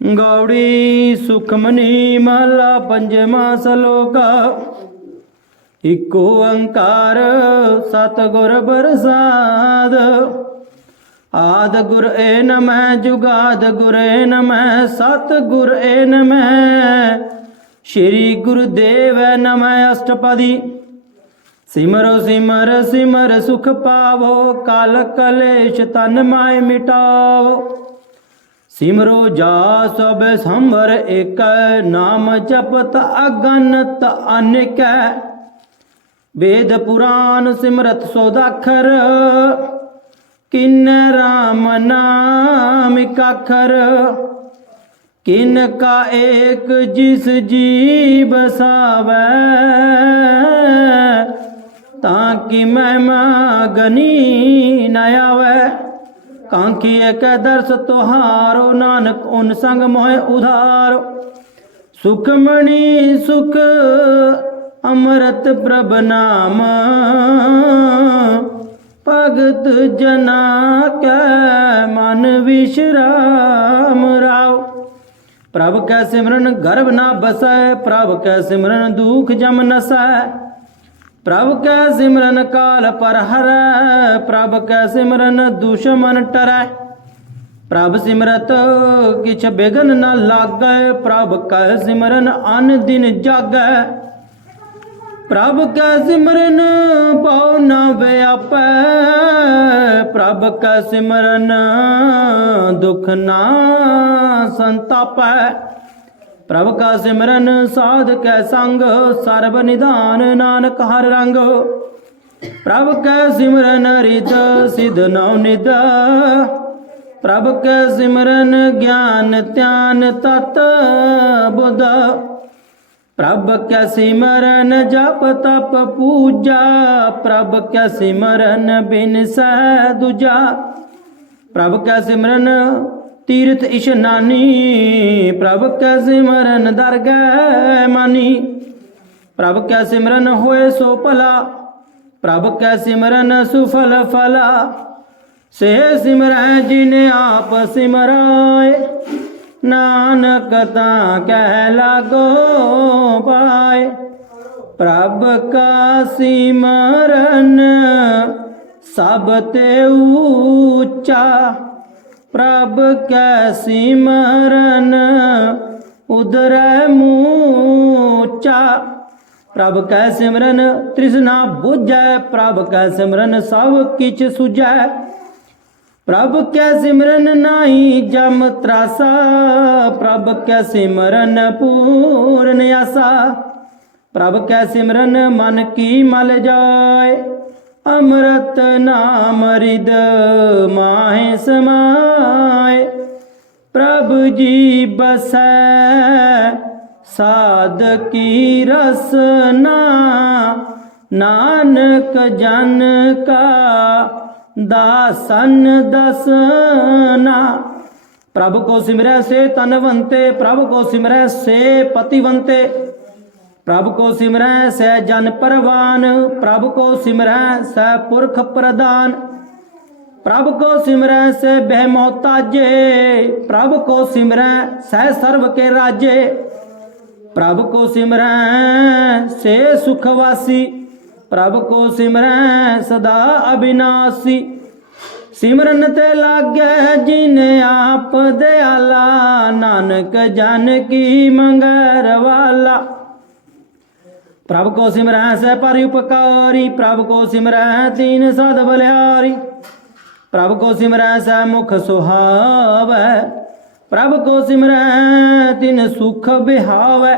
गौड़ी सुखमनी महला पंजवा सलोका। इको ओंकार सतगुर प्रसाद। आद गुर ए नमः जुगाद गुर ए नमः सतगुर ए नमः। श्री गुरुदेव नमः अष्टपदी। सिमरो सिमर सिमर सुख पावो काल कलेश तन माय मिटाओ। सिमरो जा सब संभर एक नाम जपत अगनत अनेक। वेद पुराण सिमरत सौदाखर किन राम नाम काखर। किन का एक जिस जी बसावै ताकि महिमा गनी न आवै। कांखी एक दर्श तोहारो नानक उन संग मोह उधारो। सुखमणि सुख अमृत प्रभ नाम भगत जना कै मन विश्राम राव। प्रभ कै सिमरन गर्भ ना बसै प्रभ कै सिमरन दुख जम नसै। प्रभ कै सिमरन काल पर हरै प्रभ कै सिमरन दुश्मन टरै। प्रभ सिमरत किछ बिघन न लागै प्रभ कै सिमरन अन दिन जागै। प्रभ कै सिमरन पौ न व्यापै प्रभ कै सिमरन दुख ना संतापै। प्रभ का सिमरन साध कै संग सर्व निधान नानक हर रंग। प्रभ कै सिमरन रिद सिद्ध नवनिध प्रभ कै सिमरन ज्ञान ध्यान तत बुध। प्रभ कै सिमरन जप तप पूजा प्रभ कै सिमरन बिन सह दूजा। प्रभ कै सिमरन तीर्थ इशनानी प्रभ कै सिमरन दरगह मानी। प्रभ कै सिमरन होए सो भला प्रभ कै सिमरन सुफल फला। से सिमरै जिने आप सिमराए नानक ता कह लागो पाए। प्रभ का सिमरन सब ते ऊंचा प्रभ कै सिमरन उदरै मूचा। प्रभ कै सिमरन तृष्णा बुझै प्रभ कै सिमरन सब किछ सुझै। प्रभ कै सिमरन नाही जम त्रासा प्रभ कै सिमरन पूर्ण आसा। प्रभ कै सिमरन मन की मल जाय अमृत नाम रिद माहे समाय। प्रभ जी बसै साध की रसना नानक जन का दासन दसना। प्रभ को सिमरै से तनवंते प्रभ को सिमरै से पतिवंते। प्रभ को सिमरै से जन परवान प्रभ को सिमरै से पुरख प्रदान। प्रभ को सिमरै से बह मोहताजे प्रभ को सिमरै से सर्व के राजे। प्रभ को सिमरै से सुखवासी प्रभ को सिमरै सदा अविनाशी। सिमरन ते लागै जिन आप दयाला नानक जन की मंगर वाला। प्रभ को सिमरै से परोपकारी प्रभ को सिमरै तीन सद बलिहारी। प्रभ को सिमरै से मुख सुहावै प्रभ को सिमरै तिन सुख बिहावै।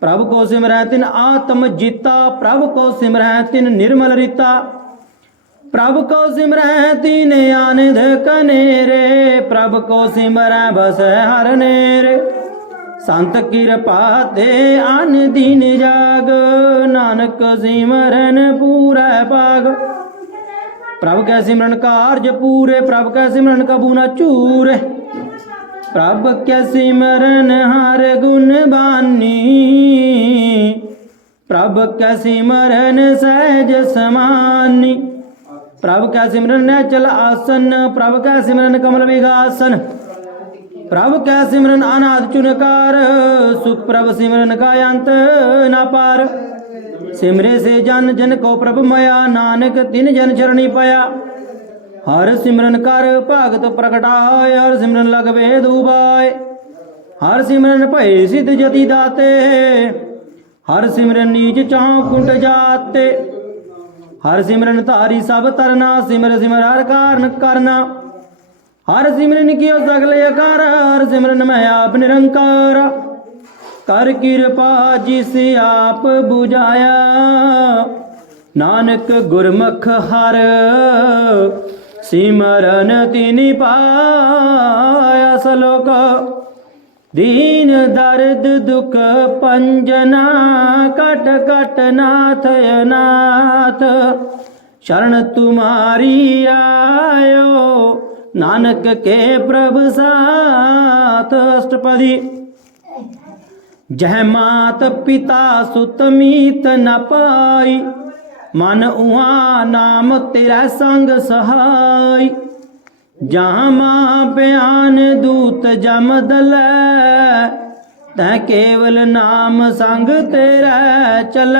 प्रभ को सिमरै तिन आत्म जीता प्रभ को सिमरै तिन निर्मल रीता। प्रभ को सिमरै तीन आनंद कनेरे प्रभ को सिमरै बसै हर नेरे। संत कृपा ते आन दीन जाग नानक सिमरन पूरा पाग। प्रभ कै सिमरन कार्य पूरे प्रभ कै सिमरन कबू न चूरे। प्रभ कै सिमरन हर गुण बानी प्रभ कै सिमरन सहज समानी। प्रभ कै सिमरन चल आसन प्रभ कै सिमरन कमल विघासन। प्रभु कै सिमरन अनाथ चुनकार, सुख प्रभु सिमरन का अंत न पार। सिमरे से जन जन को प्रभु मया, नानक तिन जन चरणी पाया। हर सिमरन कर भगत प्रगटाय, हर सिमरन लग वेद उबाय। हर सिमरन भय सिद्ध जति दाते, हर सिमरन नीच चाह कुंट जाते। हर सिमरन तारी सब तरना, सिमर सिमर हर कारण करना। हर सिमरन कियो सगल अकार, हर सिमरन मैं आप निरंकार। कर कृपा जिस आप बुझाया, नानक गुरमुख हर सिमरन तिनि पाया। सलोक दीन दर्द दुख पंजना, कट कट नाथ अनाथ। शरण तुम्हारी आयो, नानक के प्रभु साथ। अष्टपदी जह मात पिता सुत मीत न पाई, मन उहा नाम तेरा संग सहाय। जहाँ माँ बयान दूत जम दल, तै केवल नाम संग तेरा चल।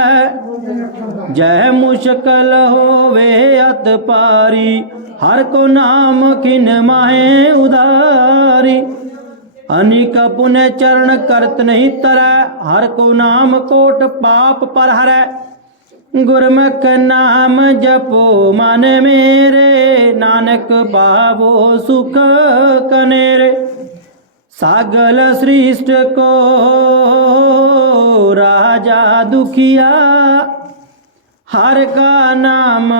जय मुश्किल होवे अत पारी, हर को नाम किन माहे उदारी। अनिक पुण्य चरण करत नहीं तरੈ, हर को नाम कोट पाप पर हरै। गुरमुख नाम जपो मन मेरे, नानक पावो सुख कनेरे। सागल श्रेष्ठ को राजा दुखिया, हर का नाम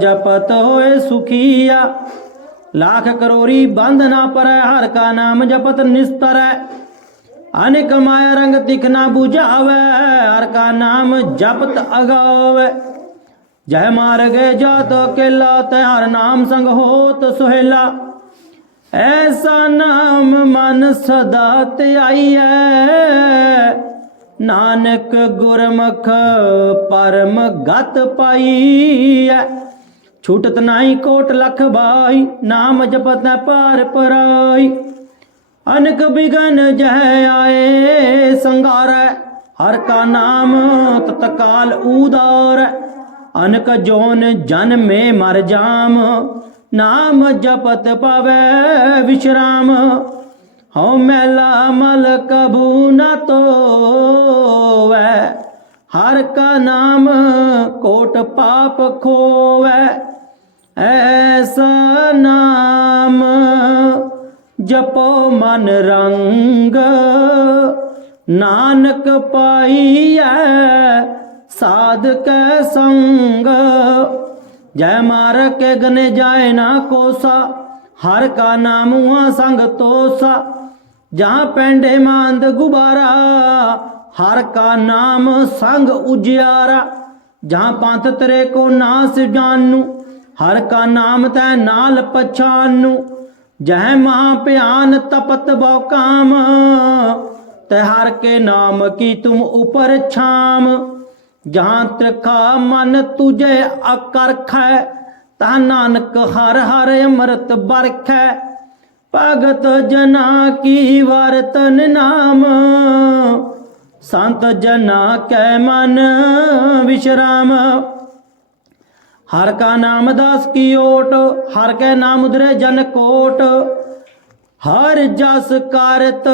जपत होए सुखिया। लाख करोड़ी बंध ना परै, हर का नाम जपत निस्तर। अनेक माया रंग तिखना बुझावे, हर का नाम जपत अगावे। जय मार्ग जात अकेला, तै हर नाम संग होत सुहेला। ऐसा नाम मन सदा त्याइयै, नानक गुरमुख परम गत पाइयै। छूटत नाई कोट लख बाई, नाम जपत पार पराई। अनक बिघन जह आए संगारै, हर का नाम तत्काल उदार। अनक जोन जन में मर जाम, नाम जपत पावै विश्राम। हौ मैला मल कबू न तोवै, हर का नाम कोट पाप खोवै। ऐसा नाम जपो मन रंग, नानक पाइयै साधक संग। जय मार्ग के गने जाए ना कोसा, हर का नाम हुआ संग तोसा। जहाँ पेंडे मांद गुबारा, हर का नाम संग उजियारा। जहाँ पंथ तेरे को नास जानू, हर का नाम तै नाल पछानू। जह महाप्यान तपत बहु काम, तै हर के नाम की तुम ऊपर छाम। जहाँ त्रिखा मन तुझे अकरखै, तह नानक हर हर अमृत बरखै। भगत जना की वर्तन नाम, संत जना कै मन विश्राम। हर का नाम दास की ओट, हर के नाम उधरे जन कोट। हर जस कारत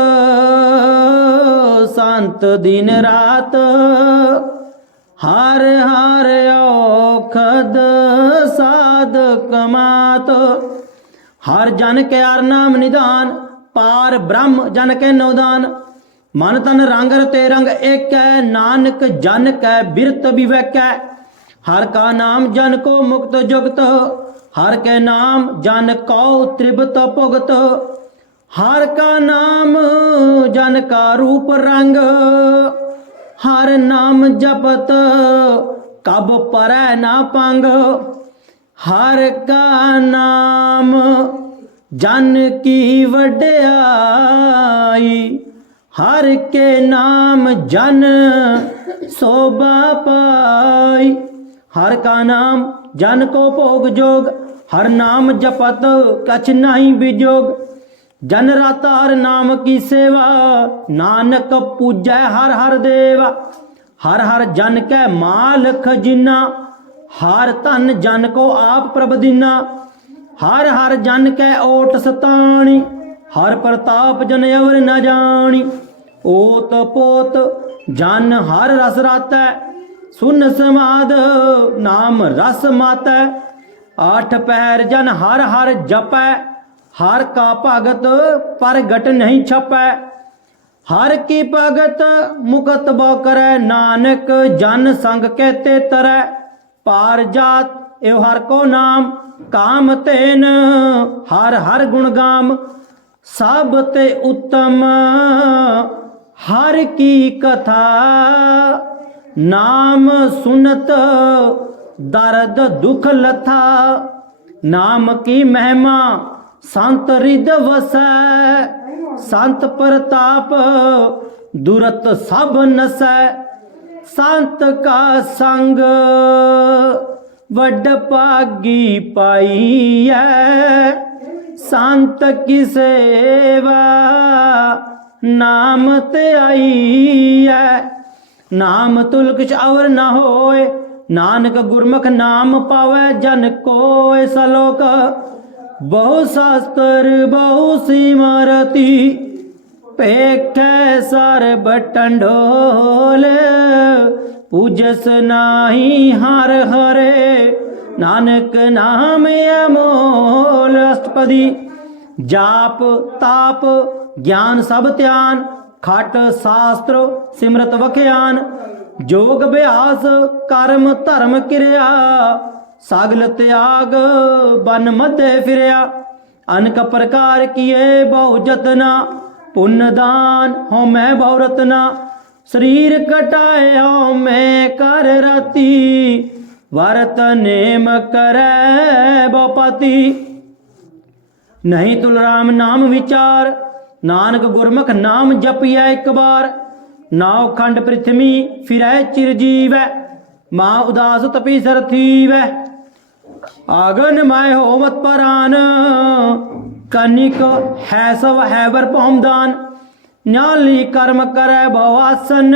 संत दिन रात, हर हर औखद साध कमात। हर जन के हर नाम निदान, पार ब्रह्म जन के नवदान। मन तन रंग रते रंग एक है, नानक जन कै बिरत विवेक है। हर का नाम जन को मुक्त जुगत, हर के नाम जन को त्रिभत भुगत। हर का नाम जन का रूप रंग, हर नाम जपत कब परै ना पंग। हर का नाम जन की वड्याई, हर के नाम जन शोभा पाई। हर का नाम जन को भोग जोग, हर नाम जपत कछ नहीं बिजोग। जन राता हर नाम की सेवा, नानक पूजै हर हर देवा। हर हर जन कै माल खजीना, हर धन जन को आप प्रभ दीना। हर हर जन कै ओट सताणी, हर प्रताप जन अवर न जानी। ओत पोत जन हर रस रातै, सुन समाद नाम रस मातै। आठ पहर जन हर हर जपै, हर का भगत परगट नहीं छपै। हर की भगत मुकत बो करे, नानक जन संग कहते तरै। पार जात एव हर को नाम, काम तेन हर हर गुण गाम। सब ते उत्तम हर की कथा, नाम सुनत दर्द दुख लथा। नाम की महिमा संत हृदय वसै, संत प्रताप दुरत सब नसै। संत का संग वड भागी पाईऐ, संत की सेवा नाम ते आईऐ। नाम तुल किछ अवर न होए, नानक गुरमुख नाम पावै जन कोय। सलोक बहु शास्त्र बहु सिमरती, पेखै सर्ब टंडोल। पूजस नाही हर हरे, नानक नाम अमोल। अष्टपदी जाप ताप ज्ञान सब ध्यान, खट शास्त्र सिमरत वख्यान। जोग अभ्यास कर्म धर्म क्रिया, सगल त्याग बन मध्य फिरया। अनक प्रकार किए बहु जतना, पुण्य दान हो मैं बहु रतना। शरीर कटाए हो मैं कर राती, वरत नेम करे बहुपति। नहीं तुल राम नाम विचार, नानक गुरमुख नाम जपिया एक बार। नाव खंड पृथ्वी फिरै चिरजीवै, माँ उदास तपी सर थीवै। आगन माय होवत परान, कनिक है सब है वर पौमदान। न्याली कर्म करे भवासन,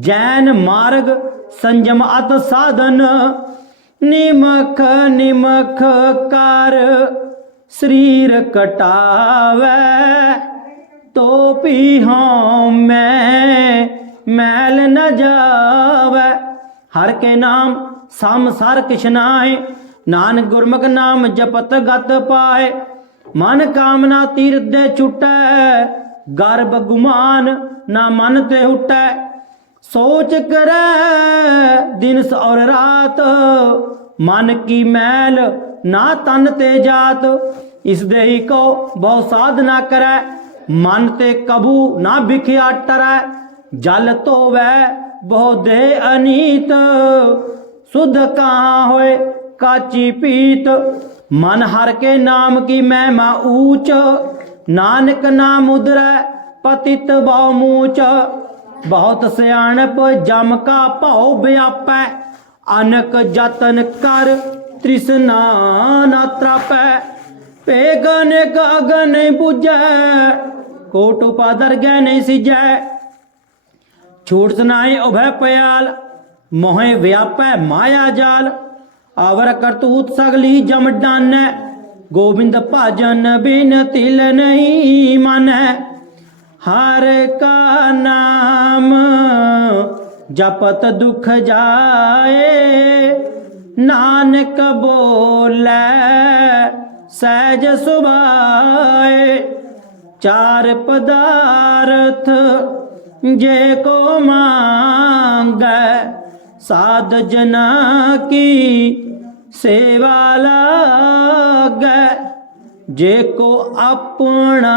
जैन मार्ग संयम अत साधन। निमख निमख कर शरीर कटावै, तो पी हों मैं मैल न जावै। हर के नाम समसार किछ नाय, नानक गुरमुख नाम जपत गत पाए। मन कामना तीर्थ दे छुटै, गर्भ गुमान ना मन ते हुटै। सोच करे दिन और रात, मन की मैल ना तन ते जात। इस देही को बहु साधना करे, मन ते कबू ना बिखिया टरै। जल तो वह बहु दे अनीत, शुद्ध कहाँ होए काची पीत। मन हर के नाम की महिमा ऊंच, नानक नाम उदरै पतित बहु मूच। बहुत सियाणप जम का भाव व्यापै, अनक जतन कर तृष्णा ना त्रापै। पेगन गगन नहीं बुझै, कोट उपादर गै नहीं सिजै। छूट सुनाए उभय पयाल, मोहे व्यापै माया जाल। आवर करतूत सगली जम डानै, गोविंद भजन बिन तिल नहीं मानै। हर का नाम जपत दुख जाए, नानक बोलै सहज सुभाए। चार पदार्थ जे को मांगै, साध जना की सेवा लागै। जे को अपना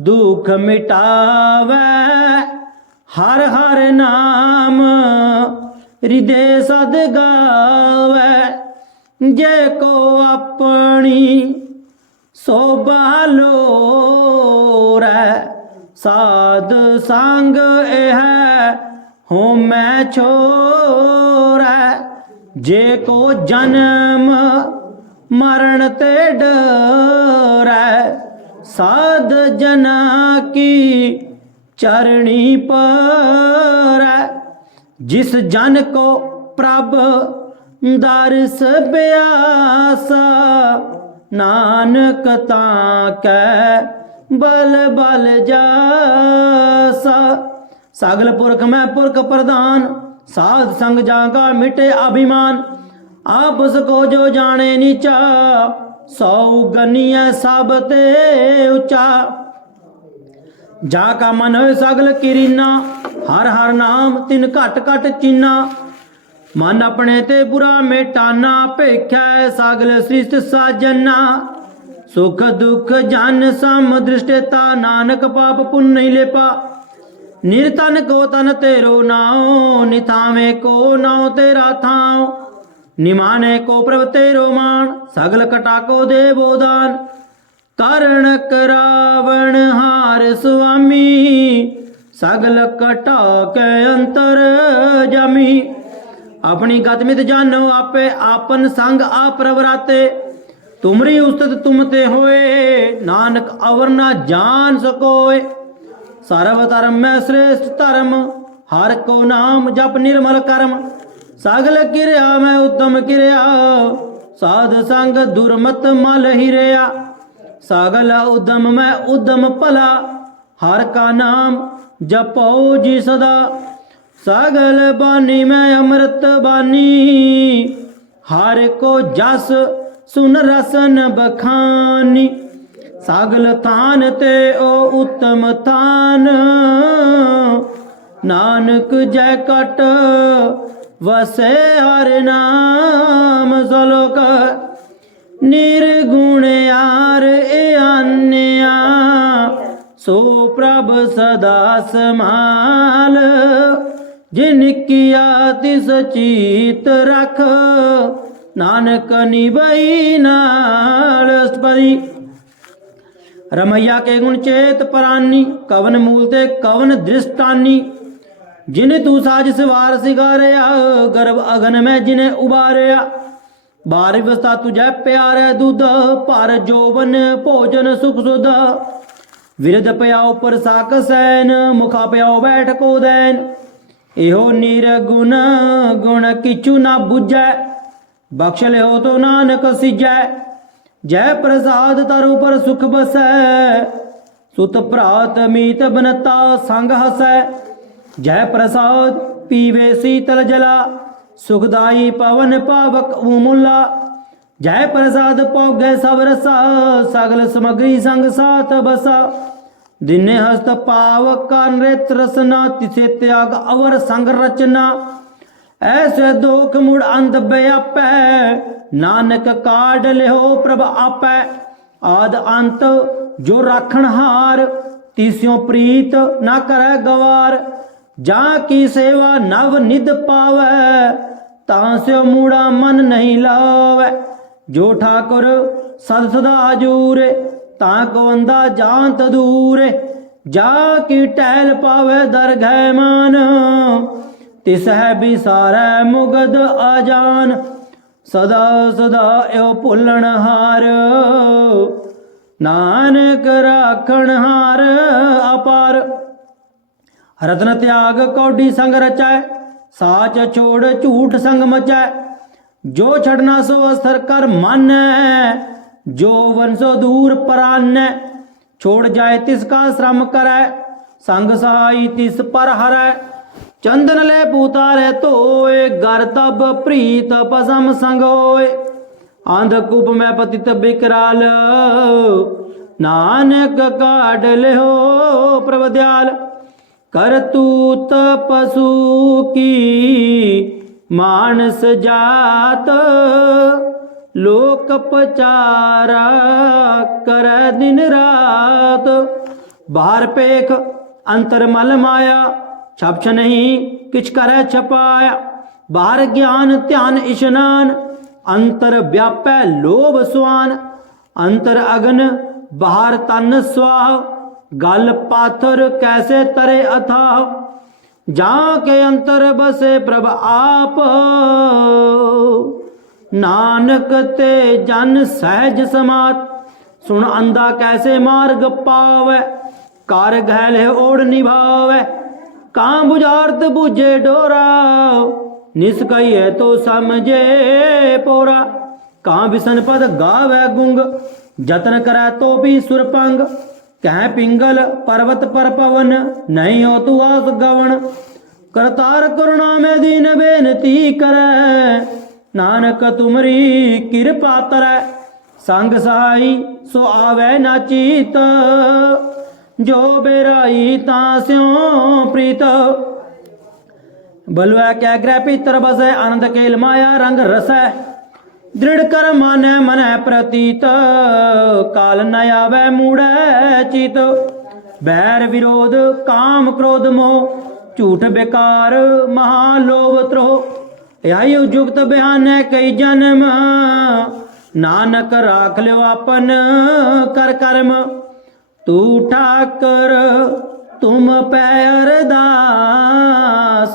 दुख मिटावै, हर हर नाम हृदय सद गावै। जे को अपनी शोभा लोरै, साध संग है हो मैं छोरै। जे को जन्म मरण ते डरै, साध जना की चरणी पर। जिस जन को प्रभ दर्श ब्यासा, नानक ताकै बल बल जासा। सगल पुरख में पुरख प्रधान, साध संग जागा मिटे अभिमान। आपस को जो जाने नीचा, सौ गनिय सब ते ऊंचा। जाका मन होए सगल किरीना, हर हर नाम तिन घट घट चीना। मन अपने ते बुरा मेटाना, भेख्या सगल सृष्ट साजना। सुख दुख जन सम दृष्टिता, नानक पाप पुण्य नहीं लेपा। निर्तन को तन तेरो नाओ, निथावे को नाओ तेरा थाओ। निमाने को प्रभ तेरो मान, सगल कटा को दे बोदान। कर्ण करावण हार स्वामी, सगल कटा के अंतर जामी। अपनी गतमित जानो आपे, आपन संग आप प्रवराते। तुमरी उस्तत तुम ते होए, नानक अवर ना जान सकोए। सर्व धर्म में श्रेष्ठ धर्म, हर को नाम जप निर्मल कर्म। सगल क्रिया में उत्तम क्रिया, साध संग दुर्मत मल हिरया। सगल उद्यम में उद्यम भला, हर का नाम जपो जी सदा। सगल बानी में अमृत बानी, हर को जस सुन रसन बखानी। सगल थान ते ओ उत्तम थान, नानक जय कट वसे हर नाम। सलोक निर्गुण यार ए आन्या, सो प्रभ सदा समाल। जिन किया तिस चीत रख, नानक निभई नाल। अष्टपदी। रमैया के गुण चेत परानी, कवन मूल ते कवन दृष्टानी। जिन्हें तू साज सवार सिगारया, गर्भ अगन में जिन्हें उबारया। बारह अवस्था तुझे प्यार दूध, पर जोवन भोजन सुख सुध। विरध प्याओ पर साक सैन, मुखा प्याओ बैठ को दैन। एहो निर्गुण गुण किचु ना बुझै, बख्श ले हो तो नानक सिजै। जय प्रसाद तरु पर सुख बसै, सुत भ्रात मीत बनता संग हसै। जय प्रसाद पीवे शीतल जला, सुखदाई पवन पावक मुला। जय प्रसाद पौगे सब रसा, सगल सामग्री संग साथ बसा। दिने हस्त पावक का नृत रसना, तिसे त्याग अवर संग रचना। ऐसे दुख मुड़ अंत व्यापै, नानक काढ़ लिहो प्रभ आपै। आद अंत जो राखण हार, तीस्यों प्रीत ना करे गवार। जा की सेवा नव निध पावै, तां स्यो मूड़ा मन नहीं लावै। जो ठाकुर सद सदा हजूरे, तां को अंधा जानत दूरे। जा की टहल पावै दरगह मान, तिस है बिसारै मुगद आजान। सदा सदा यो भुलण हार, नानक राखण हार अपार। रत्न त्याग कौडी संग रचै, साच छोड़ झूठ संग मचै। जो छड़ना सो अस्तर कर मानै, जो वंशो दूर परानै। छोड़ जाए तिसका श्रम करै, संग सहाई तिस पर हरै। चंदन ले पुतारे धोए, घर तब प्रीत पसम संग होए। अंधकूप में पतित बिकराल, नानक काढ़ लिहो प्रभ दयाल। करतूत पशु की मानस जात, लोक पचारा कर दिन रात। बाहर पेख अंतर मल माया, छपछ नहीं किछ करे छपाया। बाहर ज्ञान ध्यान इशनान, अंतर व्यापै लोभ स्वान। अंतर अगन बाहर तन स्वाह, गल पाथर कैसे तरे अथाह। जाके अंतर बसे प्रभ आप, नानक ते जन सहज समात। सुन अंधा कैसे मार्ग पावे, कार घैल है ओढ़ निभावे। कहाँ बुझार्थ बुझे डोरा, निष्कई है तो समझे पोरा। कहाँ विसन पद गावे गुंग, जतन करे तो भी सुरपंग। कह पिंगल पर्वत पर पवन, नहीं हो तू आस गवन। करतार करुणा में दीन बेनती करे, नानक तुमरी कृपा तरै। संग सहाई सो आवे ना चीत, जो बेराई तास्यों प्रीत। बलवै क्या ग्रह पितर बसै, आनंद केल माया रंग रसै। दृढ़ कर माने मन प्रतीत, काल न आवे मूढ़ै चित। बैर विरोध काम क्रोध मोह, झूठ बेकार महालोभ त्रोह। यही युक्त बयान है कई जन्म, नानक राख लो अपन कर कर्म। तू ठाकर तुम पे अरदास,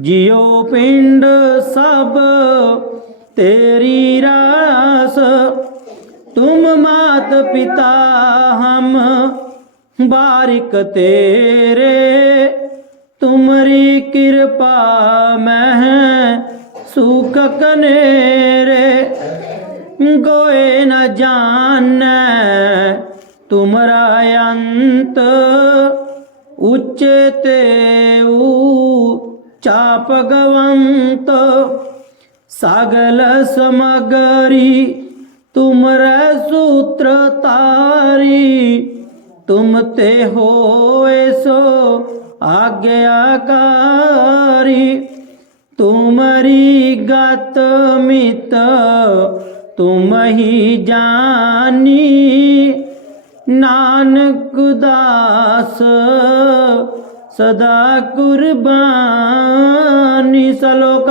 जियो पिंड सब तेरी रास। तुम मात पिता हम बारिक तेरे, तुमरी कृपा में सुख कनेरे। गोए न जाने तुमरा अंत, उच्चते ऊंचा भगवंत। सगल समगरी तुमरे सूत्र तारी, तुम ते होए सो आज्ञाकारी। तुमरी गत मित तुम ही जानी, नानक दास सदा कुर्बानी। सलोक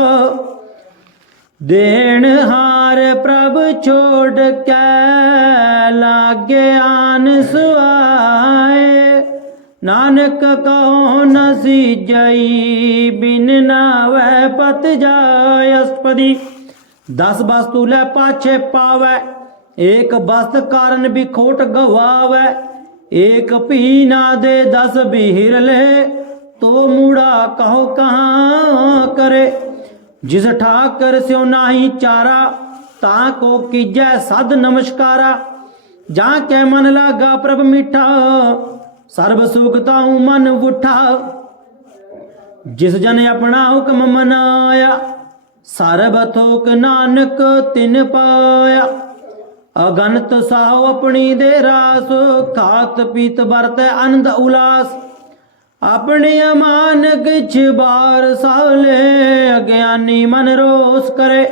देन हार प्रभ छोड़ के, लागे आन सुआए। नानक कहो न सीजई, बिन नावै पत जाय। अष्टपदी 10 वस्तु लै पाछे पावै, एक वस्त कारण भी खोट गवावै। एक पी ना दे 10 बिहिर ले, तो मूढ़ा कहो कहाँ करे। जिस ठाकर स्यो नाही चारा, ताको कीजै सद नमस्कारा। जहाँ कै मन लागा प्रभ मीठा, सर्व सुखता हूँ मन उठा। जिस जन अपना हुक्म मनाया, सर्व थोक नानक तिन पाया। अगनत साहो अपनी दे रास, खात पीत बरतै आनंद उलास। अपने अमान किछ बार साले, अज्ञानी मन रोष करे।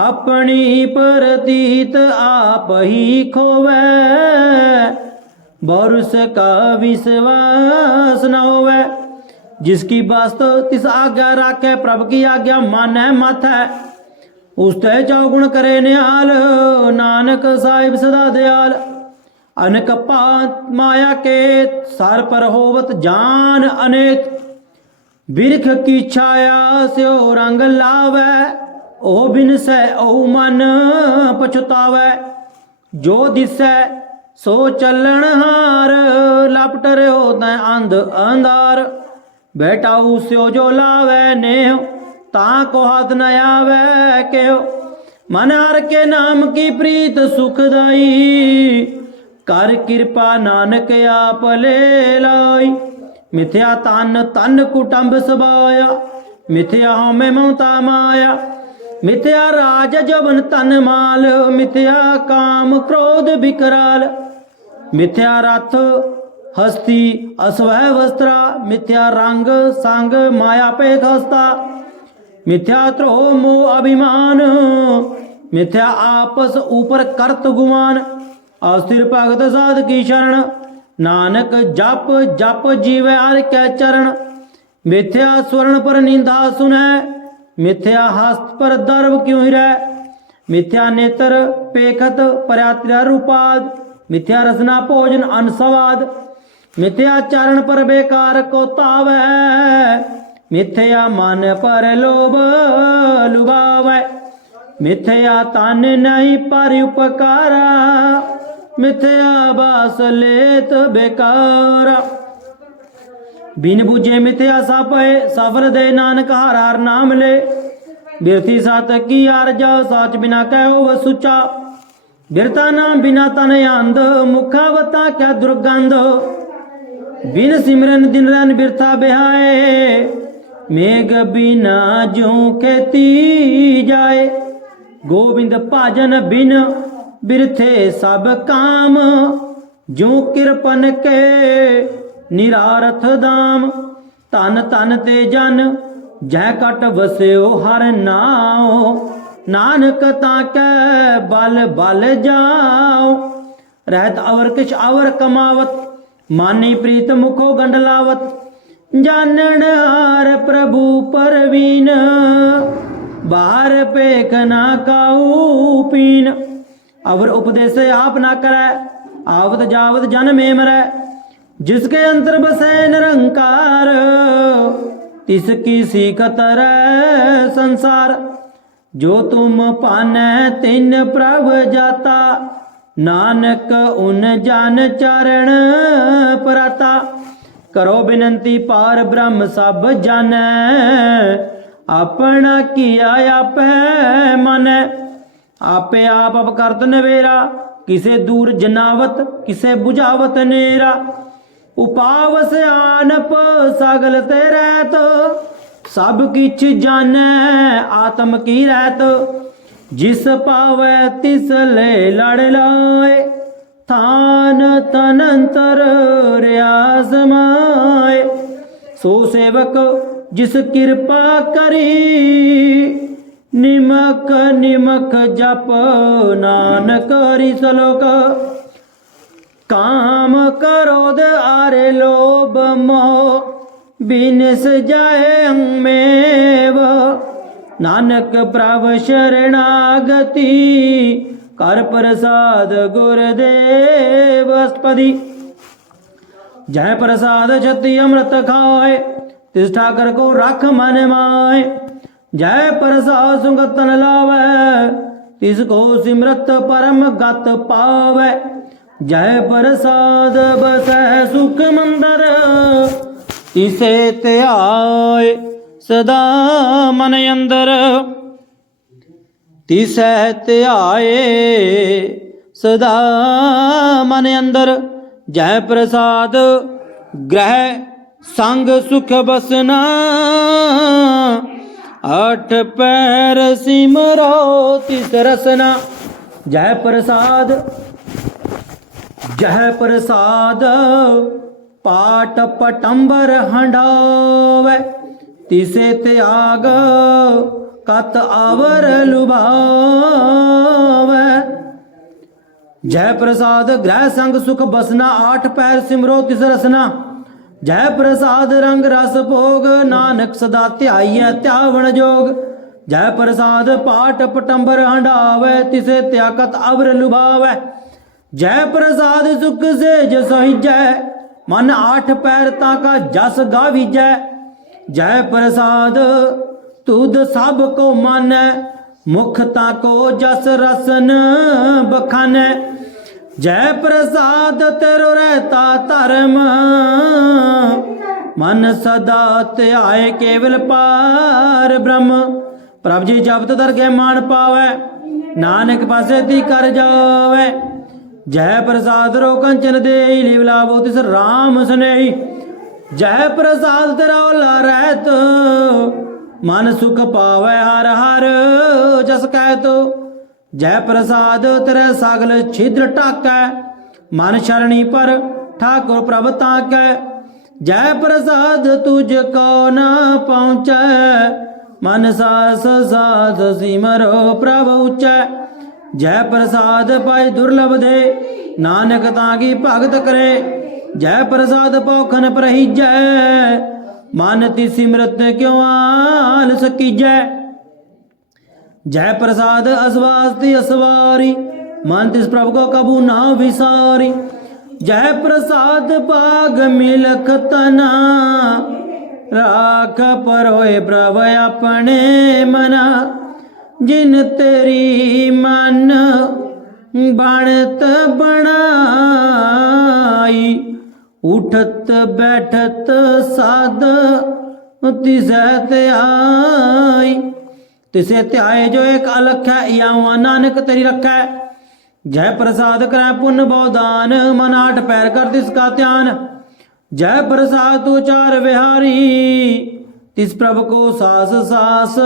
अपनी प्रतीत आप ही खोवै, बरुस का विश्वास न होवै। जिसकी वस्तु तिस आज्ञा राखे, प्रभु की आज्ञा मानै मत है। उसते चौगुण करे निहाल, नानक साहिब सदा दयाल। अनक पात माया के, सर पर होवत जान अनेक। बिरख की छाया स्यो रंग लावै, ओ बिन से ओ मन पछुतावै। जो दिसै सो चलन हार, लपट रहो तै अंध अंधार। बेटा स्यो जो लावै नेह, ताको हाथ न आवे केहो। मन हर के नाम की प्रीत सुखदाई, कर कृपा नानक आप ले लाई। मिथ्या तन तन कुटुंब सबाया, मिथ्या में ममता माया। मिथ्या राज जबन तन माल, मिथ्या काम क्रोध विकराल। मिथ्या रथ हस्ती असवह वस्त्रा, मिथ्या रंग संग माया पे हस्ता। मिथ्या त्रोह मोह अभिमान, मिथ्या आपस ऊपर करत गुमान। अस्थिर भगत साध की शरण, नानक जप जप जीवे हर के चरण। मिथ्या स्वर्ण पर निंदा सुनै, मिथ्या हस्त पर दर्व क्यों हिरै। मिथ्या नेत्र पेखत पर्यात्रा रूपाद, मिथ्या रसना भोजन अनसवाद। मिथ्या चरण पर बेकार को तावै, मिथ्या मन पर लोभ लुभावै। मिथ्या तन नहीं पर उपकारा, मिथ्या बास लेत बेकारा। बिन बुझे मिथ्या सापे सफल दे नानक हर हर नाम ले। बिरथी सात की आरजा साच बिना कहो वह सुचा। बिरता नाम बिना तन अंध मुखावता क्या दुर्गंध। बिन सिमरन दिन रन बिरथा बिहाए मेघ बिना जो खेती जाए। गोविंद भाजन बिन बिरथे सब काम जो किरपन के निरारथ दाम। तन तन ते जन जै कट वस्यो हर नाओ नानक ताकै बल बल जाओ। रहत अवर किछ अवर कमावत मानी प्रीत मुखो गंडलावत। जानन हार प्रभु परवीन बाहर पेख ना काऊ पीन। अवर उपदेश आप ना करे आवत जावत जन में मरै। जिसके अंतर बसे निरंकार तिसकी सीखत रह संसार। जो तुम पाने तिन प्रभ जाता नानक उन जान चरण पराता। करो बिनती पार ब्रह्म सब जानै अपना किया आपै मानै। आपे आप अब करत नवेरा किसे दूर जनावत किसे बुझावत नेरा। उपावस आनप सगल ते रहत सब किछ जानै आत्म की रहत। जिस पावै तिस ले लड़ लाए थान तनंतर रियाज माए। सो सेवक जिस कृपा करी निमक निमक जप नानक हरि सलोक। काम क्रोध आरे लोभ मोह बिनस जाए अंगमेव। नानक प्रभ शरणागति कर प्रसाद गुरुदेव अस्पति। जय प्रसाद छति अमृत खाए तिस ठाकर को रख मन माए। जय प्रसाद सुगत तन लावै तिसको सिमरत परम गत पावै। जय प्रसाद बसै सुख मंदर तिसे त्याय सदा मन अंदर। तिसै त्याय सदा मन अंदर। जय प्रसाद ग्रह संग सुख बसना आठ पैर सिमरो तिस रसना। जय प्रसाद जय प्रसाद पाट पटंबर हंडावे तिसे त्याग कत आवर लुभावे। जय प्रसाद ग्रह संग सुख बसना आठ पैर सिमरो तिस रसना। जय प्रसाद रंग रस भोग नानक सदा ध्याइयै त्यावण जोग। जय प्रसाद पाट पटंबर हंडावे तिसे त्यागत अवर लुभावे। जय प्रसाद सुख से जस हिजै मन आठ पैर ताका जस गाविजै। जय प्रसाद तुद सब को मानै मुख ताको जस रसन बखानै। जय प्रसाद तेरो रहता धर्म मन सदा ध्याय केवल पार ब्रह्म। प्रभ जी जपत दरगे मान पावै नानक पासे ती कर जावै। जय प्रसाद रो कंचन दे लीवलावो तिस राम स्नेही। जय प्रसाद तेरा ओला रहत मन सुख पावै हर हर जस कहत। जय प्रसाद तेरे सगल छिद्र टाकै मन शरणी पर ठाकुर प्रभ ताकै। जय प्रसाद तुझको न पहुँचै मन सास साध सिमरो प्रभ उच्चै। जय प्रसाद पाई दुर्लभ दे नानक ताकी भगत करे। जय प्रसाद पौखन प्रहिजै मन ति सिमरत क्यों आल सकीजै। जय प्रसाद असवास्ति असवारी मन तिस प्रभु को कबू ना विसारी। जय प्रसाद बाग मिलख तना राख परोए प्रभ अपने मना। जिन तेरी मन ਬਣਤ ਬਣਾਈ। ਉਠਤ ਬੈਠਤ ਸਾਧ ਤਿਸੈ ਧਿਆਈ। तिसे ध्याए जो एक अलख है, यावा नानक तेरी रखै। जय प्रसाद करै पुण्य बहुदान, मन आठ पैर कर तिसका ध्यान। जय प्रसाद तू चार विहारी, तिस प्रभु को सास सास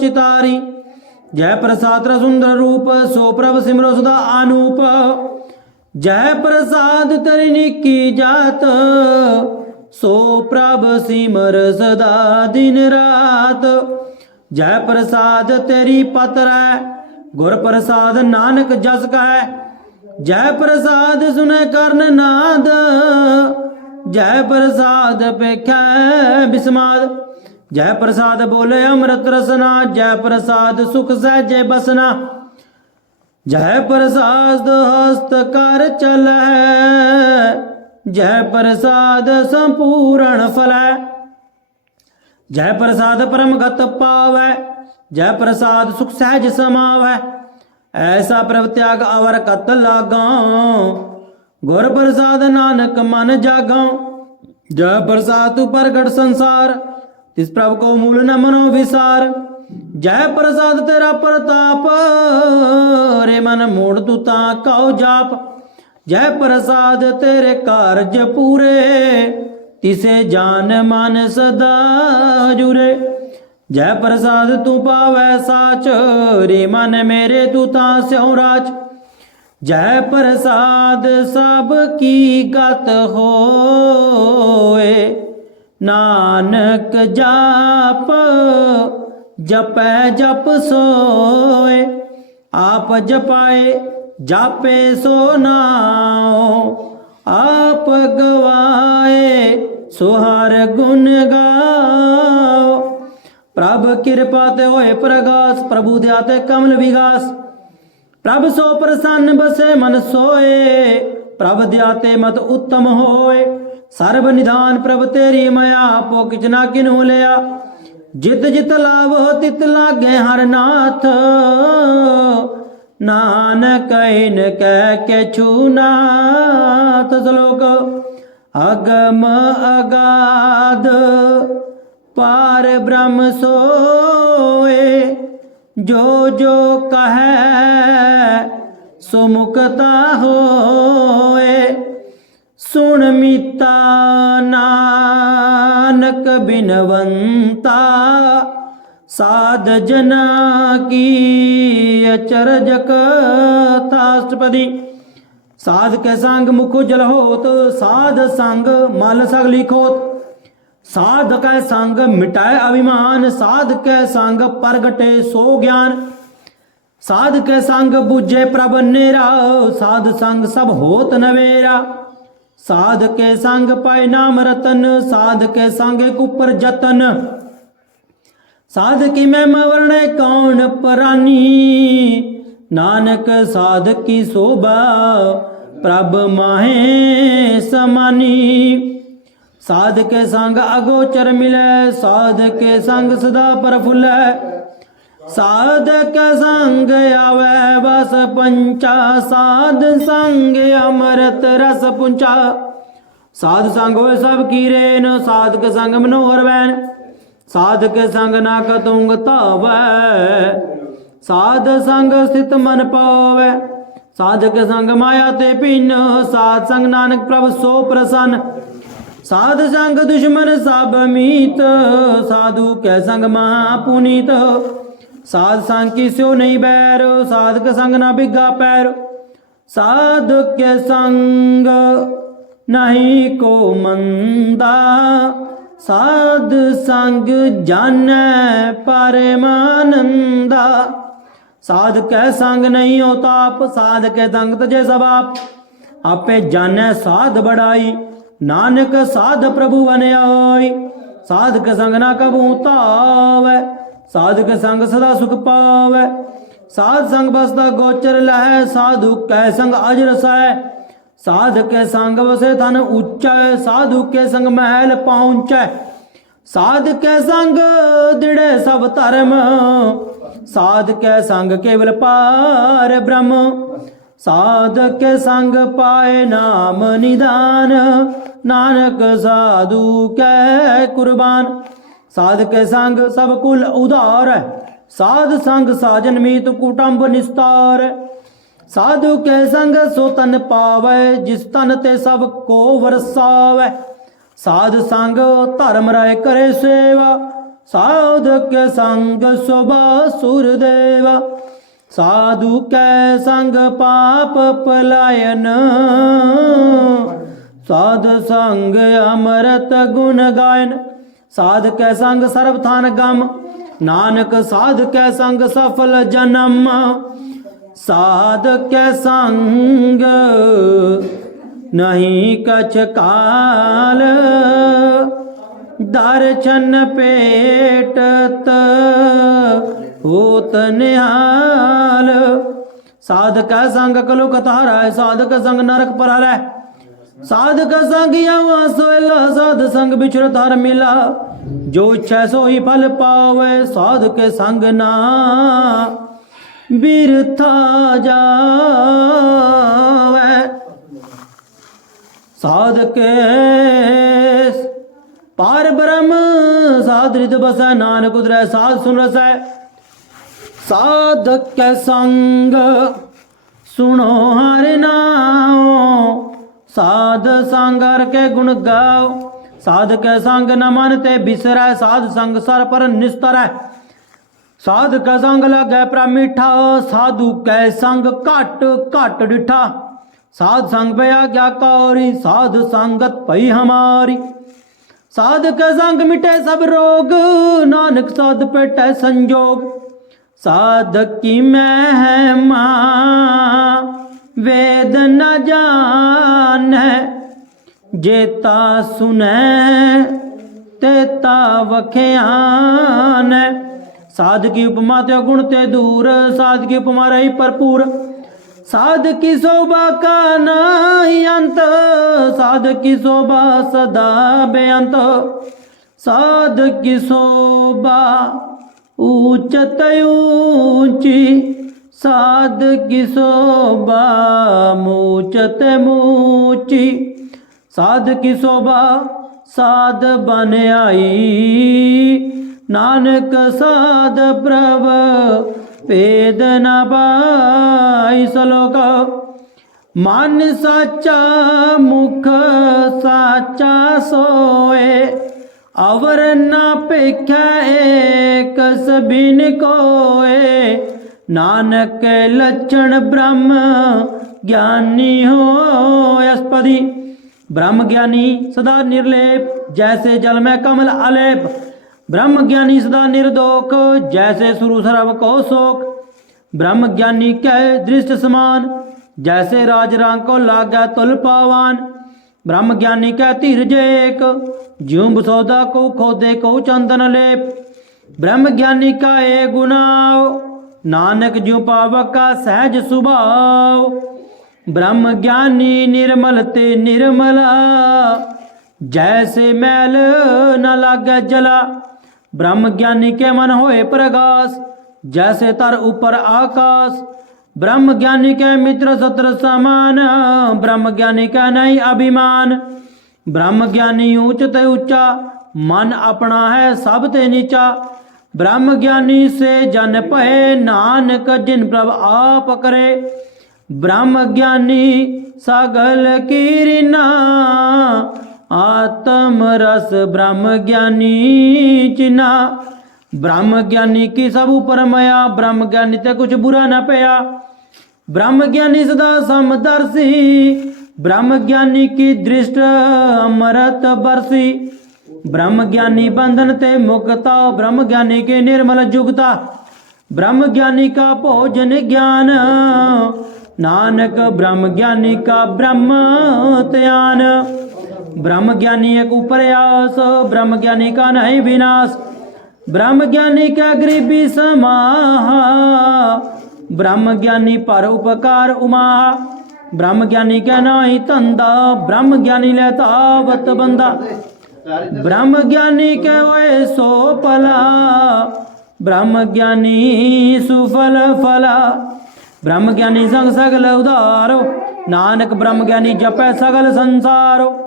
चितारी। जय प्रसाद रा सुंदर रूप, सो प्रभु सिमरो सदा अनूप। जय प्रसाद तेरी निकी जात, सो प्रभु सिमर सदा दिन रात। जय प्रसाद तेरी पत्र है, गुर प्रसाद नानक जस कह। जय प्रसाद सुने कर्ण नाद, जय प्रसाद पेखै बिस्माद। जय प्रसाद बोले अमृत रसना, जय प्रसाद सुख सहजे बसना। जय प्रसाद हस्त कर चलै, जय प्रसाद संपूर्ण फलै। जय प्रसाद परम गत पावै, जय प्रसाद सुख सहज समावै। ऐसा प्रभ त्याग अवर कत लागा, गुर प्रसाद नानक मन जागा। जय प्रसाद तू प्रगट संसार, तिस प्रभु को मूल न मनो विसार। जय प्रसाद तेरा प्रताप, रे मन मोड़ तू ता कहो जाप। जय प्रसाद तेरे कारज पूरे, तिसे जान मन सदा जुरे। जय प्रसाद तू पावै साच, रे मन मेरे तू ता स्यों राच। जय प्रसाद सब की गत होए, नानक जाप जपै जप सोए। आप जपाए जापे सो नाओ, आप गवाए सुहार गुण गाओ। प्रभ कृपा ते होए प्रगास, प्रभु दया ते कमल विगास। प्रभ सो प्रसन्न बसे मन सोए, प्रभ दया ते मत उत्तम होए। सर्व निधान प्रभ तेरी मया, आपो किच ना किन्हू लिया। जित जित लाभ हो तित लागे हर नाथ, नानक इन कह के छूनाथ। श्लोक अगम अगाध पार ब्रह्म सोए, जो जो कहे सुमुखता होए। सुन मीता नानक बिनवंता, साध जना की अचरज कथाष्टपदी। साध के संग मुख जल होत, साध संग मल सगली खोत। साध के संग मिटाए अभिमान, साध के संग प्रगटे सो ज्ञान। साध के संग बुझे प्रभ नेरा, साध संग सब होत नवेरा। साध के संग पाए नाम रतन, साध के संग ऊपर जतन। साध की महिमा वर्णे कौन परानी, नानक साध की शोभा प्रभ माहे समानी। साध के संग अगोचर मिले, साध के संग सदा प्रफुल्ल। साध के संग आवे बस पंचा, साध संग अमृत रस पुंचा। साध संग हो सब की रेन, साध के संग मनोहर बैन। साध के संग ना कतुंग तावै, साध संग स्थित मन पावै। साध के संग माया ते पिन, साध संग नानक प्रभु सो प्रसन्न। साध संग दुश्मन सब मीत, साधु के संग महापुनीत। साध संग की स्यो नहीं बैर, साध के संग ना बिगा पैर। साध के संग नहीं को मंदा, साध संग जानै परमानंदा। साध के संग नहीं हो ताप, साध के संग तजे सब आप। आपे जानै साध बढ़ाई, नानक साध प्रभु बने आई। साध के संग ना कबू तावै, साध के संग सदा सुख पावै। साध संग बसदा गोचर लहै, साधु कै संग अजरस है। साध के संग बसे धन ऊंचा, साधु के संग महल पहुंचै। साध के संग दृढ़ सब धर्म, साध के संग केवल पार ब्रह्म। साधक के संग पाए नाम निदान, नानक साधु कै कुर्बान। साधक के संग सब कुल उदार, साध संग साजन मीत कुटुंब निस्तार। साधु के संग सो तन पावै, जिस तन ते सब को वरसावै। साध संग धर्म राय करे सेवा, साधक के संग शोभा सुर देवा। साधु के संग पाप पलायन, साध संग अमृत गुण गायन। साध के संग सर्वथान गम, नानक साध के संग सफल जन्म। साध के संग नहीं कछ काल, दर्शन पेटत होत निहाल। साध का संग कलो कतारा, साध का संग नरक पर है। साध का संग यवा सोला, साध संग बिछड़ धर मिला। जो इच्छा सो ही फल पावे, साध के संग ना बिरथा जावे। साध के पार ब्रह्म, साध रिद बसै, नानक उतरै साध सुन रसै। साधक के संग सुनो हरि नाम, साध संगर के गुण गाओ। साध के संग न मन ते बिसरै, साध संग सर पर निस्तर है। साध का संग लगे प्रा मीठा, साधु के संग घट घट डिठा। साध संग पे आज्ञाकारी, साध संगत पई हमारी। साध के संग मिटे सब रोग, नानक साध पेटै संजोग। साधक की महिमा वेद न जाने, जेता सुनै तेता वख्यान। साध की उपमा ते गुण ते दूर, साध की उपमा रही भरपूर। साध की शोभा का नहीं अंत, साध की शोभा सदा बेअंत। साध की शोभा ऊंचत ऊंची, साध की शोभा मूचत मूची। साध की शोभा साध बन आई, नानक साध प्रभ भेद न पाई। श्लोक मन साचा मुख साचा सोए, अवर न पेख्या एक सबिन कोए। नानक लक्षण ब्रह्म ज्ञानी हो अस्पदी। ब्रह्म ज्ञानी सदा निर्लेप, जैसे जल में कमल अलेप। ब्रह्म ज्ञानी सदा निर्दोष, जैसे सुरु सर्व को शोक। ब्रह्म ज्ञानी के दृष्ट समान, जैसे राज रांग को लागा तुल पावान। ब्रह्म ज्ञानी के धीरज एक, ज्यों बसौदा को खोदे को चंदन लेप। ब्रह्म ज्ञानी का ए गुनाव, नानक ज्यों पावक का सहज स्वभाव। ब्रह्म ज्ञानी निर्मल ते निर्मला, जैसे मैल न लागे जला। ब्रह्म ज्ञानी के मन होए प्रकाश, जैसे तर ऊपर आकाश। ब्रह्म ज्ञानी के मित्र शत्रु समान, ब्रह्म ज्ञानी का नहीं अभिमान। ब्रह्म ज्ञानी ऊंच ते ऊंचा, मन अपना है सब ते नीचा। ब्रह्म ज्ञानी से जन पहे, नानक जिन प्रभ आप करे। ब्रह्म ज्ञानी सगल कीरिना, आत्म रस ब्रह्म ज्ञानी चिन्हा। ब्रह्म ज्ञानी की सब ऊपर मया, ब्रह्म ज्ञानी ते कुछ बुरा न पया। ब्रह्म ज्ञानी सदा समदर्शी, ब्रह्म ज्ञानी की दृष्ट अमृत बरसी। ब्रह्म ज्ञानी बंधन ते मुक्ता, ब्रह्म ज्ञानी के निर्मल जुगता। ब्रह्म ज्ञानी का भोजन ज्ञान, नानक ब्रह्म ज्ञानी का ब्रह्म त्यान। ब्रह्म ज्ञानी एक प्रयास, ब्रह्म ज्ञानी का नहीं विनाश। ब्रह्म ज्ञानी का गरीबी समाहा, ब्रह्म ज्ञानी पर उपकार उमा। ब्रह्म ज्ञानी का नाही धंधा, ब्रह्म ज्ञानी लेता आवत बंदा। ब्रह्म ज्ञानी के होए सो पला, ब्रह्म ज्ञानी सुफल फला। ब्रह्म ज्ञानी संग सगल उधारो, नानक ब्रह्म ज्ञानी जपै सगल संसारो।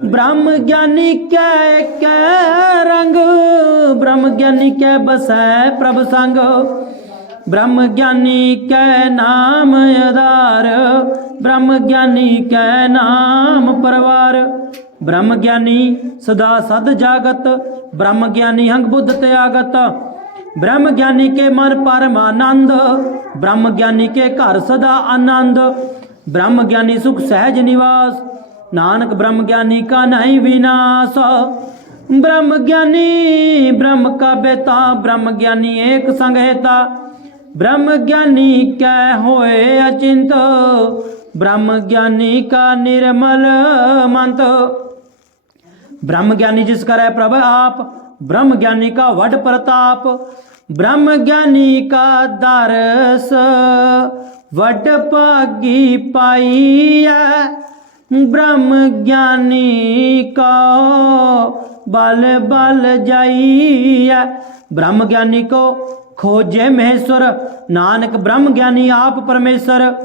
ब्रह्म ज्ञानी कै रंग, ब्रह्म ज्ञानी कै बसै प्रभ संग। ब्रह्म ज्ञानी कै नाम आधार, ब्रह्म ज्ञानी कै नाम परवार। ब्रह्म ज्ञानी सदा सद जागत, ब्रह्म ज्ञानी हंग बुद्ध त्यागत। ब्रह्म ज्ञानी के मन परमानंद, ब्रह्म ज्ञानी के घर सदा आनंद। ब्रह्म ज्ञानी सुख सहज निवास, नानक ब्रह्म ज्ञानी का नहीं विनाश। ब्रह्म ज्ञानी ब्रह्म का बेटा, ब्रह्म ज्ञानी एक संग हेता। ब्रह्म ज्ञानी कै होए अचिंत, ब्रह्म ज्ञानी का निर्मल मंत। ब्रह्म ज्ञानी जिस करे प्रभ आप, ब्रह्म ज्ञानी का वड प्रताप। ब्रह्म ज्ञानी का दरस वड भागी पाइया, ब्रह्म ज्ञानी का बल बल जाइया। ब्रह्म ज्ञानी को खोजे महेश्वर, नानक ब्रह्म ज्ञानी आप परमेश्वर।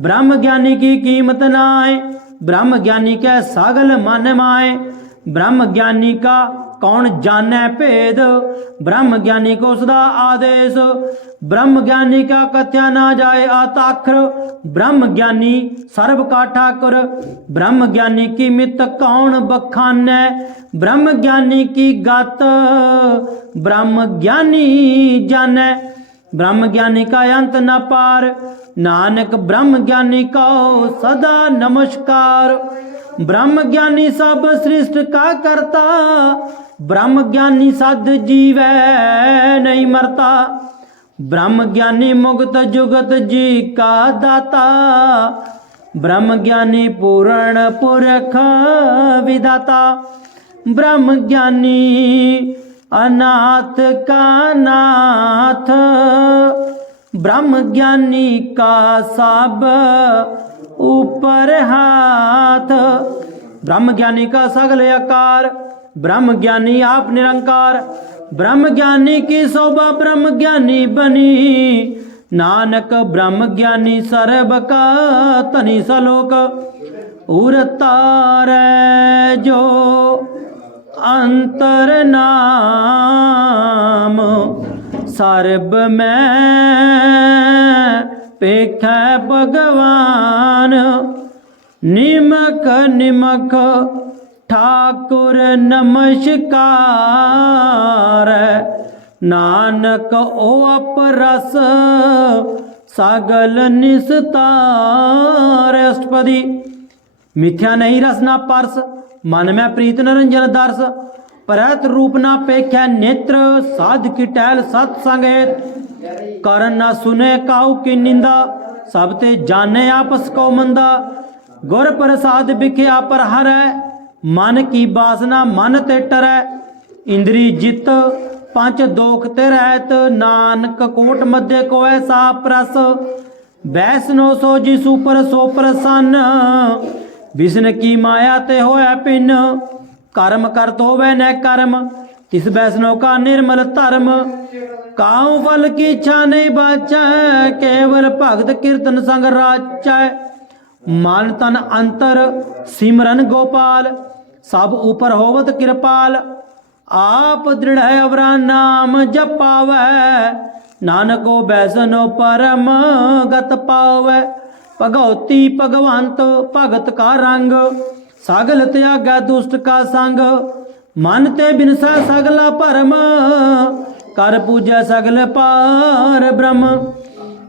ब्रह्म ज्ञानी की कीमत नाए, ब्रह्म ज्ञानी के सगल मन माए। ब्रह्म ज्ञानी का कौन जाने भेद, ब्रह्म ज्ञानी को सदा आदेश। ब्रह्म ज्ञानी का कथ्या ना जाए आताखर, ब्रह्म ज्ञानी सर्व का ठाकुर। ब्रह्म ज्ञानी की मित कौन बखाने, ब्रह्म ज्ञानी की गात ब्रह्म ज्ञानी जाने। ब्रह्म ज्ञानी का अंत न पार, नानक ब्रह्म ज्ञानी को सदा नमस्कार। ब्रह्म ज्ञानी सब सृष्टि का करता, ब्रह्म ज्ञानी सद जीवै नहीं मरता। ब्रह्म ज्ञानी मुक्त जुगत जी का दाता, ब्रह्म ज्ञानी पूर्ण पुरख विधाता। ब्रह्म ज्ञानी अनाथ का नाथ, ब्रह्म ज्ञानी का सब ऊपर हाथ। ब्रह्म ज्ञानी का सगल आकार, ब्रह्म ज्ञानी आप निरंकार। ब्रह्म ज्ञानी की शोभा ब्रह्म ज्ञानी बनी, नानक ब्रह्म ज्ञानी सर्व का तनि सलोक। उरतार जो अंतर नाम, सर्ब में पेख भगवान। निमक निमक ठाकुर नमस्कार, नानक ओ अपरस सगल निस्तार। अष्टपदी। मिथ्या नहीं रस ना परस, मन में प्रीत निरंजन दर्श। परत रूप ना पेख्या नेत्र, साध की टहल सत्संगेत। करन ना सुने काहू की निंदा, सब ते जाने आपस को मंदा। गुर प्रसाद बिख्या पर हरै, मन की बासना मन ते टरै। इंद्री जित पंच दोख ते रहत, नानक कोट मध्य को ऐसा प्रस। वैष्णो सो जिसु पर सो प्रसन्न, विष्णु की माया ते होया पिन। कर्म करत होवे न कर्म, तिस वैष्णव का निर्मल धर्म। काहू फल की इच्छा नहीं बाचै, केवल भगत कीर्तन संग राचै। मन तन अंतर सिमरन गोपाल, सब ऊपर होवत कृपाल। आप दृढ़ अवरा नाम जपावै, नानको वैष्णो परम गत पावै। भगवती भगवंत भगत का रंग, सगल त्यागा दुष्ट का संग। मन ते बिनसा सगला भरम, कर पूजा सगल पार ब्रह्म।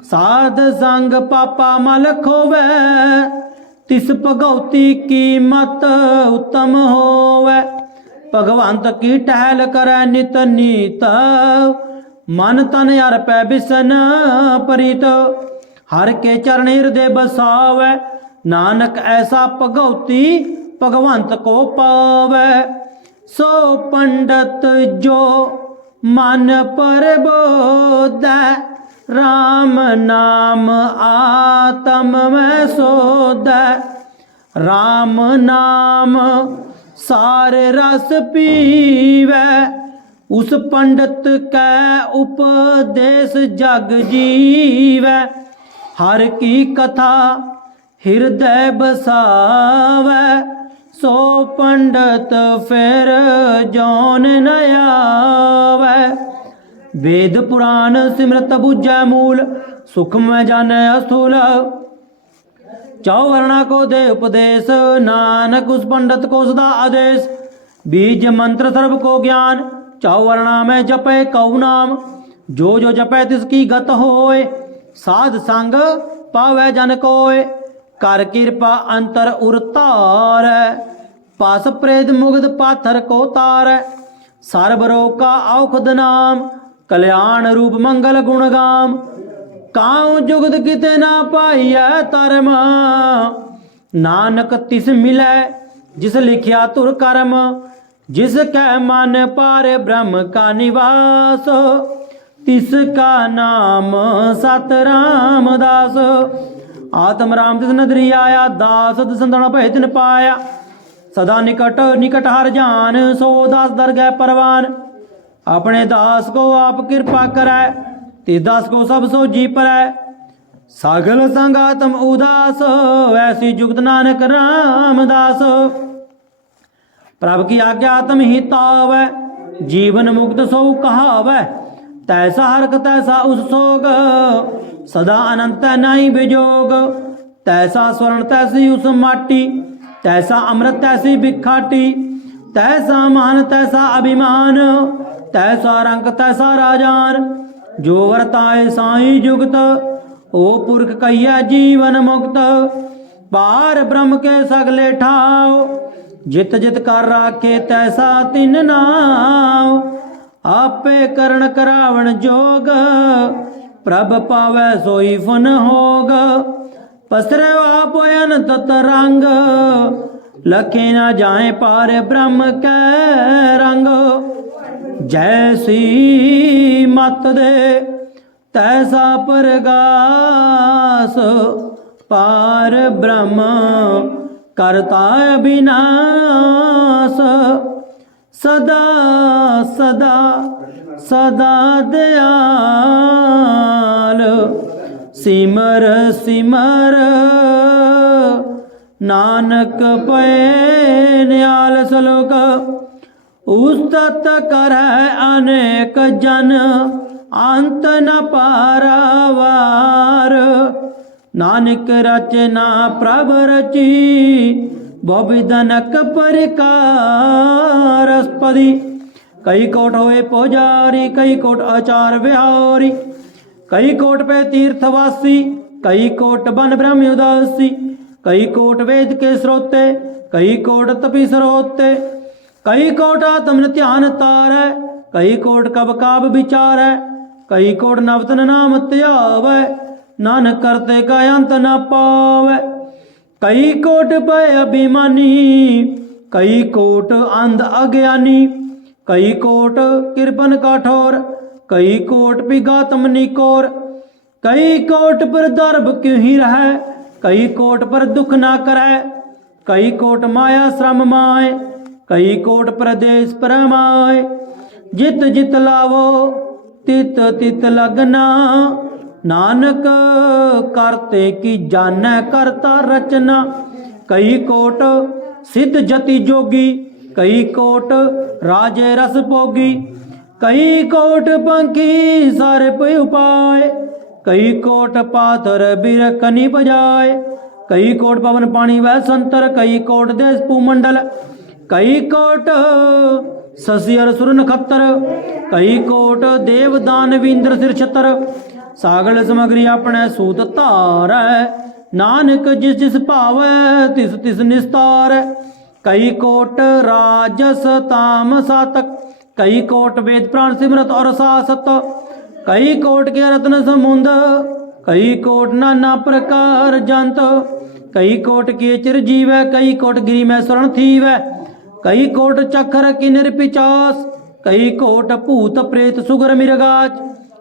साध संग पापा मल खोवै, तिस भगवती की मत उत्तम होवै। भगवंत की टहल करे नित नीत, मन तन अर्पै बिसन प्रीत। हर के चरण हृदय बसावै, नानक ऐसा भगवती भगवंत को पावै। सो पंडित जो मन पर बोधै, राम नाम आत्म में सोधै। राम नाम सार रस पीवै, उस पंडित कै उपदेश जग जीवै। हर की कथा हृदय बसावै, सो पंडित फिर जौन न आवै। वेद पुराण सिमरत बुझै मूल, सुख में जाने अस्थूल। चौवर्णा को दे उपदेश, नानक उस पंडित को सदा आदेश। बीज मंत्र सर्व को ज्ञान, चौवर्णा में जपे कऊ नाम। जो जो जपे तिसकी गत होए, साध संग पावे जन कोय। कर कृपा अंतर उरतार, पास प्रेत मुग्ध पाथर को तार। सर्व रोग का औखद नाम, कल्याण रूप मंगल गुण गाम। काऊ जुगत किते ना पाइय तरम, नानक तिस मिलै जिस लिखिया तुर कर्म। जिसकै मन पार ब्रह्म का निवास, तिसका नाम सत रामदास। आत्म राम तिस नदरी आया, दास संतन भय तिन पाया। सदा निकट निकट हर जान, सो दास दर गए परवान। अपने दास को आप कृपा करै, तिस दास को सब सो जी परै। सागल संगातम उदास, ऐसी जुगत नानक रामदास। प्रभु की आज्ञा तम ही तावै, जीवन मुक्त सो कहावै। तैसा हरक तैसा उस सोग, सदा अनंत नहीं बिजोग। तैसा स्वर्ण तैसी उस माटी, तैसा अमृत तैसी बिखाटी। तैसा मान तैसा अभिमान, तैसा रंग तैसा राजान। जो वर्ताए साई जुगत, ओ पुरख कहिया जीवन मुक्त। पार ब्रह्म के सगले ठाव, जित जित कर राखे तैसा तिन नाव। आपे करण करावण जोग, प्रभ पावै सोई फन होग। पसरे आप अनंत तरंग, लखे न जाए पार ब्रह्म कै रंग। जैसी मत दे तैसा परगास, पार ब्रह्म करता अविनाश। सदा सदा सदा दयाल, सिमर सिमर नानक पै निहाल। सलोक उस्तत करै अनेक जन, अंत न पारावार। नानक रचना प्रभ रची, बहुविधनक परिकारस्पदी। कई कोट होए पुजारी, कई कोट आचार विहारी। कई कोट पे तीर्थवासी, कई कोट बन ब्रह्म उदासी। कई कोट वेद के स्रोते, कई कोट तपी सरोते। कई कोट आत्म ध्यान तारै, कई कोट कब काब विचारै। कई कोट नवतन नाम त्यावै, नानक करते का अंत न पावै। कई कोट पे अभिमानी, कई कोट अंध अज्ञानी। कई कोट कृपन काठोर, कई कोट पिघातम निकोर। कई कोट पर दर्भ क्यों ही रहे, कई कोट पर दुख ना करे। कई कोट माया श्रम माए, कई कोट प्रदेश परमाए। जित जित लावो तित तित लगना, नानक करते की जानै करता रचना। कई कोट सिद्ध जति जोगी, कई कोट राजे रस भोगी। कई कोट पंखी सारे पे उपाय, कई कोट पाथर बिरकनी बजाए। कई कोट पवन पानी वह संतर, कई कोट देश भूमंडल। कई कोट शशि अर सुर नखत्तर, कई कोट देव दानवींद्र सिर छतर। सागल समग्री अपने सूत तार, नानक जिस जिस भावै तिस तिस निस्तार। कई कोट राजस ताम सातक, कई कोट वेद प्राण सिमरत और सासत। कई कोट के रत्न समुंद, कई कोट नाना प्रकार जंत। कई कोट के चिरजीव, कई कोट गिरी में स्वर्ण थीव। कई कोट चक्र किन्नर पिचास, कई कोट भूत प्रेत सुगर मिरगाच।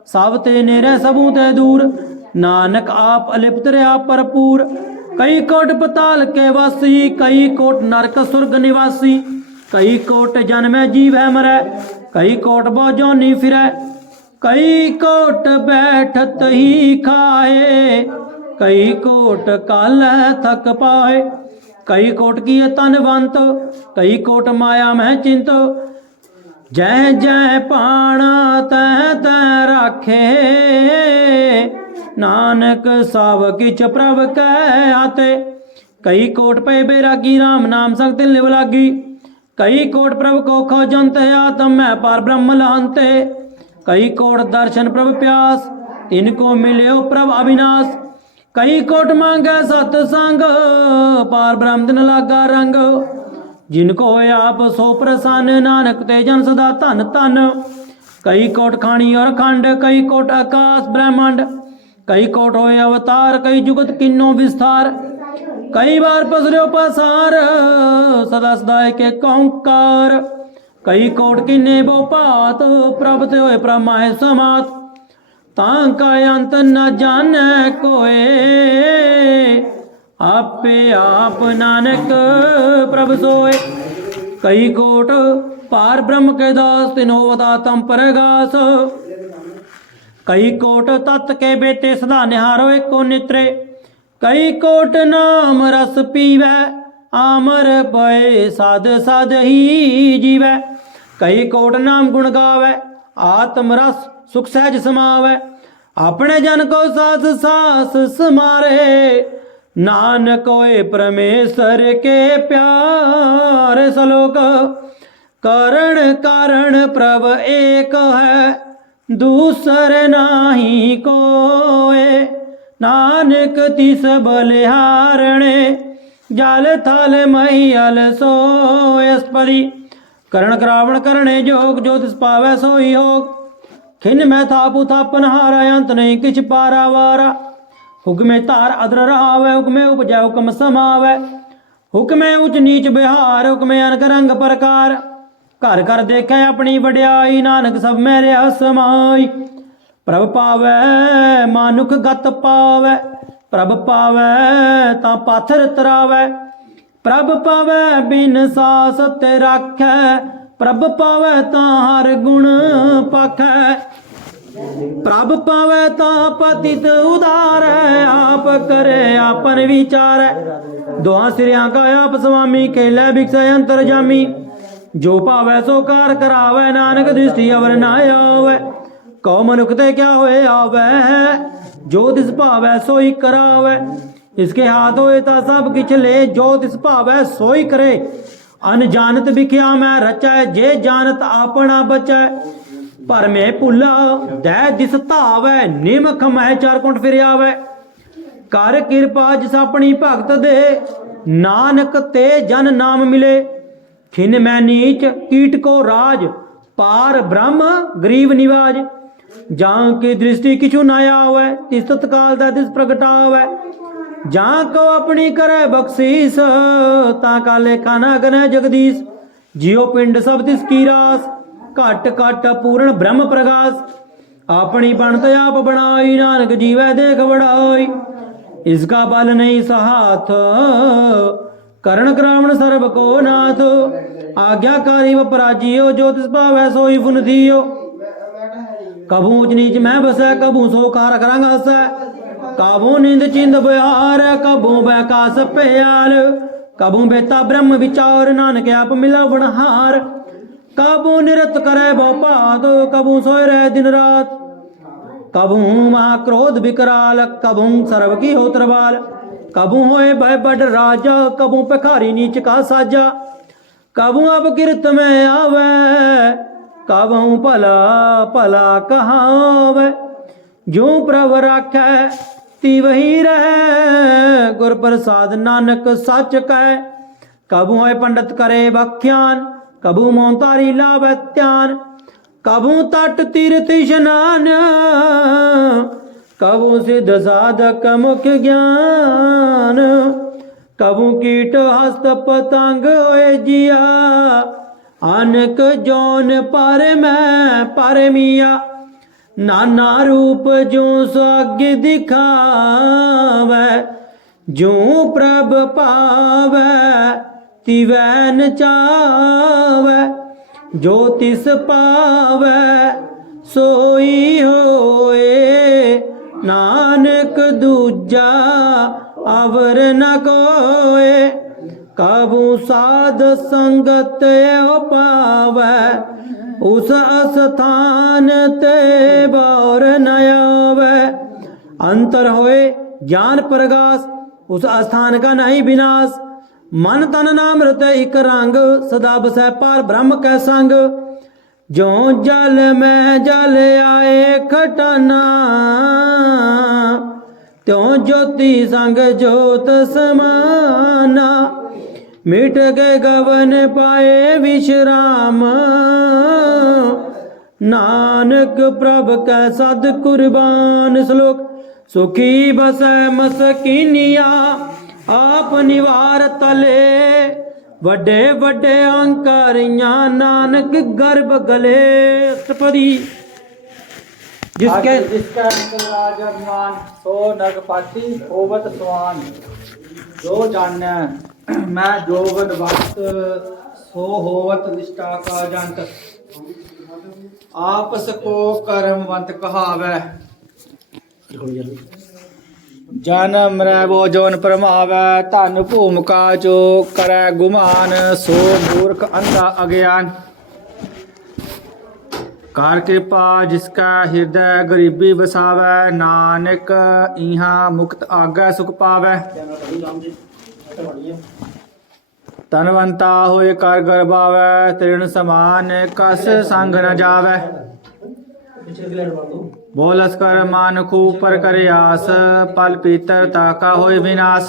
सब ते नेरे सबू ते दूर, नानक आप अलिप्त रहा भरपूर। कई कोट पताल के वासी, कई कोट नरक सुर्ग निवासी। कई कोट जन्म जीव है मरै, कई कोट बोझोनी फिरै। कई कोट बैठत ही खाए, कई कोट काल थक पाए। कई कोट किए तनवंत, कई कोट माया में चिंत। जय जय पाणा तह तह राखे, नानक सब किछ प्रभ कै हाथे। कई कोट पे बैरागी, राम नाम संग तिल निभ लागी। कई कोट प्रभु को खोजंत, आत्म में पार ब्रह्म लहंते। कई कोट दर्शन प्रभु प्यास, तिनको मिले प्रभु अविनाश। कई कोट मांगे सतसंग, पार ब्रह्म दिन लागा रंग। जिनको आप सो प्रसन्न, नानक ते जन सदा धन धन। कई कोट खानी और खंड, कई कोट आकाश ब्रह्मांड। कई कोट होए अवतार, कई जुगत किन्नो विस्तार। कई बार पसरो पसार, सदा सदा के कौंकार। कई कोट किन्ने बो पात, प्रभ ते होए प्रमाए समात। तांका अंत न जाने कोए, आपे आप नानक प्रभु सोए। कई कोट पार ब्रह्म के दास, तिन्हो वदातम परगास। कई कोट तत् के बेते, सदा निहारो एको नेत्रे। कई कोट नाम रस पीवै, आमर पए साध साध ही जीवै। कई कोट नाम गुण गावै, आत्म रस सुख सहज समावै। अपने जन को सास सास समारे, नानक होए परमेश्वर के प्यार। सलोक करण कारण प्रभ एक है, दूसर नाही कोए। नानक तिस बलिहारणे, जाल थाल महियल सोय। अस्पदी करण करावण करणे जोग, जो तिस पावै सोई योग। खिन में थापु थापन हारा, अंत नहीं किछ पारावारा। हुक्मे तार अदर रहावै, हुक्मे उपजै हुक्म समावै। हुक्मे उच नीच बिहार, हुक्मे अनक रंग प्रकार। घर घर देखे अपनी वड्याई, नानक सब में रहा समाई। प्रभ पावै मानुख गत पावै, प्रभ पावै तां पाथर तरावै। प्रभ पावै बिन सास ते राखै, प्रभ पावै तां हर गुण पाखै। प्रभ पावै तां पतित उदारै, आप करे आपन विचारै। दोहां सिरियां का आप स्वामी, खेलै भिक्षै अंतर जामी। जो पावै सो कार करावै, नानक दृष्टि अवर ना आवै। कौ मनुख ते क्या होए आवै, जो तिस पावै सोई करावै। इसके हाथ होए ता सब किछ ले, जो तिस पावै सोई करे। अनजानत बिख्या मैं रचै, जे जानत आपना बचै। पर में भुला दै दिस धावै, निमख मह चार कुंठ फिर आवै। कर कृपा जिस अपनी भगत दे, नानक ते जन नाम मिले। खिन मैं नीच कीट को राज, पार ब्रह्म गरीब निवाज। जहाँ की दृष्टि किछु न आवै, तिस तत्काल दा दिस प्रगटावै। जहाँ को अपनी करे बख्शीस, ताका लेखा ना गने जगदीश। जियो पिंड सब तिस की रास, घट घट पूर्ण ब्रह्म प्रकाश। अपनी बनत आप बनाई, नानक जीवै देख बढ़ाई। इसका बल नहीं सहाथ, करण करावण सर्व को नाथ। आज्ञाकारी व पराजियो, जो तिस पावै सोई फुन थियो। कभू ऊंच नीच में बसै, कभू सो कारक रंग हसै। कभू नींद चिंद बिहार, कभू बैकास प्याल। कभू बेता ब्रह्म विचार, नानक आप मिलावण हार। कभू निरत करे भोपात, कभू सोए रहे दिन रात। कभू महाक्रोध विकराल, कभू सर्व की होत्रबाल। कभू होए भय बड़ राजा, कभू भिखारी नीच का साजा। कभू अब कीर्त में आवे, कभू भला भला कहावे। जो प्रभ राखै ती वही रहे, गुर प्रसाद नानक सच कहे। कभू होए पंडित करे बख्यान, कभू मोहतारी लावै ध्यान। कभू तट तीर्थ स्नान, कभू सिद्ध साधक मुख ज्ञान। कभू कीट हस्त पतंग होए जिया, अनक जौन पर मैं पर मिया। नाना रूप जो स्वर्ग दिखावै, जो प्रभ पावै तिवैन चावै। जो तिस पावै सोई होए, नानक दूजा अवर न कोय। कबू साध संगत पावै उस स्थान ते बार न आवे। अंतर होए ज्ञान प्रगास उस स्थान का नहीं विनाश। मन तन नामृत एक रंग सदा बसै पार ब्रह्म कै संग। जो जल में जल आए खटाना त्यों ज्योति संग ज्योत समाना। मिट गए गवन पाए विश्राम नानक प्रभ कै सद कुर्बान। श्लोक सुखी बसै मसकीनिया आप निवार तले। वड्डे वड्डे अंकारियां नानक गर्भ गले। अष्टपदी जिसके जिसका राज अभिमान सो नगपाती होवत स्वान। जो जाने मैं जोगन वक्त सो होवत निष्ठा का जंत। आपस को कर्मवंत कहावै जन्म रै वो जोन परमावै। धन भूमिका जो करै गुमान सो मूर्ख अंधा अज्ञान। कार कृपा जिसका हृदय गरीबी बसावै। नानक इहा मुक्त आगे सुख पावै। तनवंता होए कर गर्भावै। तृण समान कस संग न जावै। बोलस कर मान खूब पर करे आस। पल पीतर ताका होए विनाश।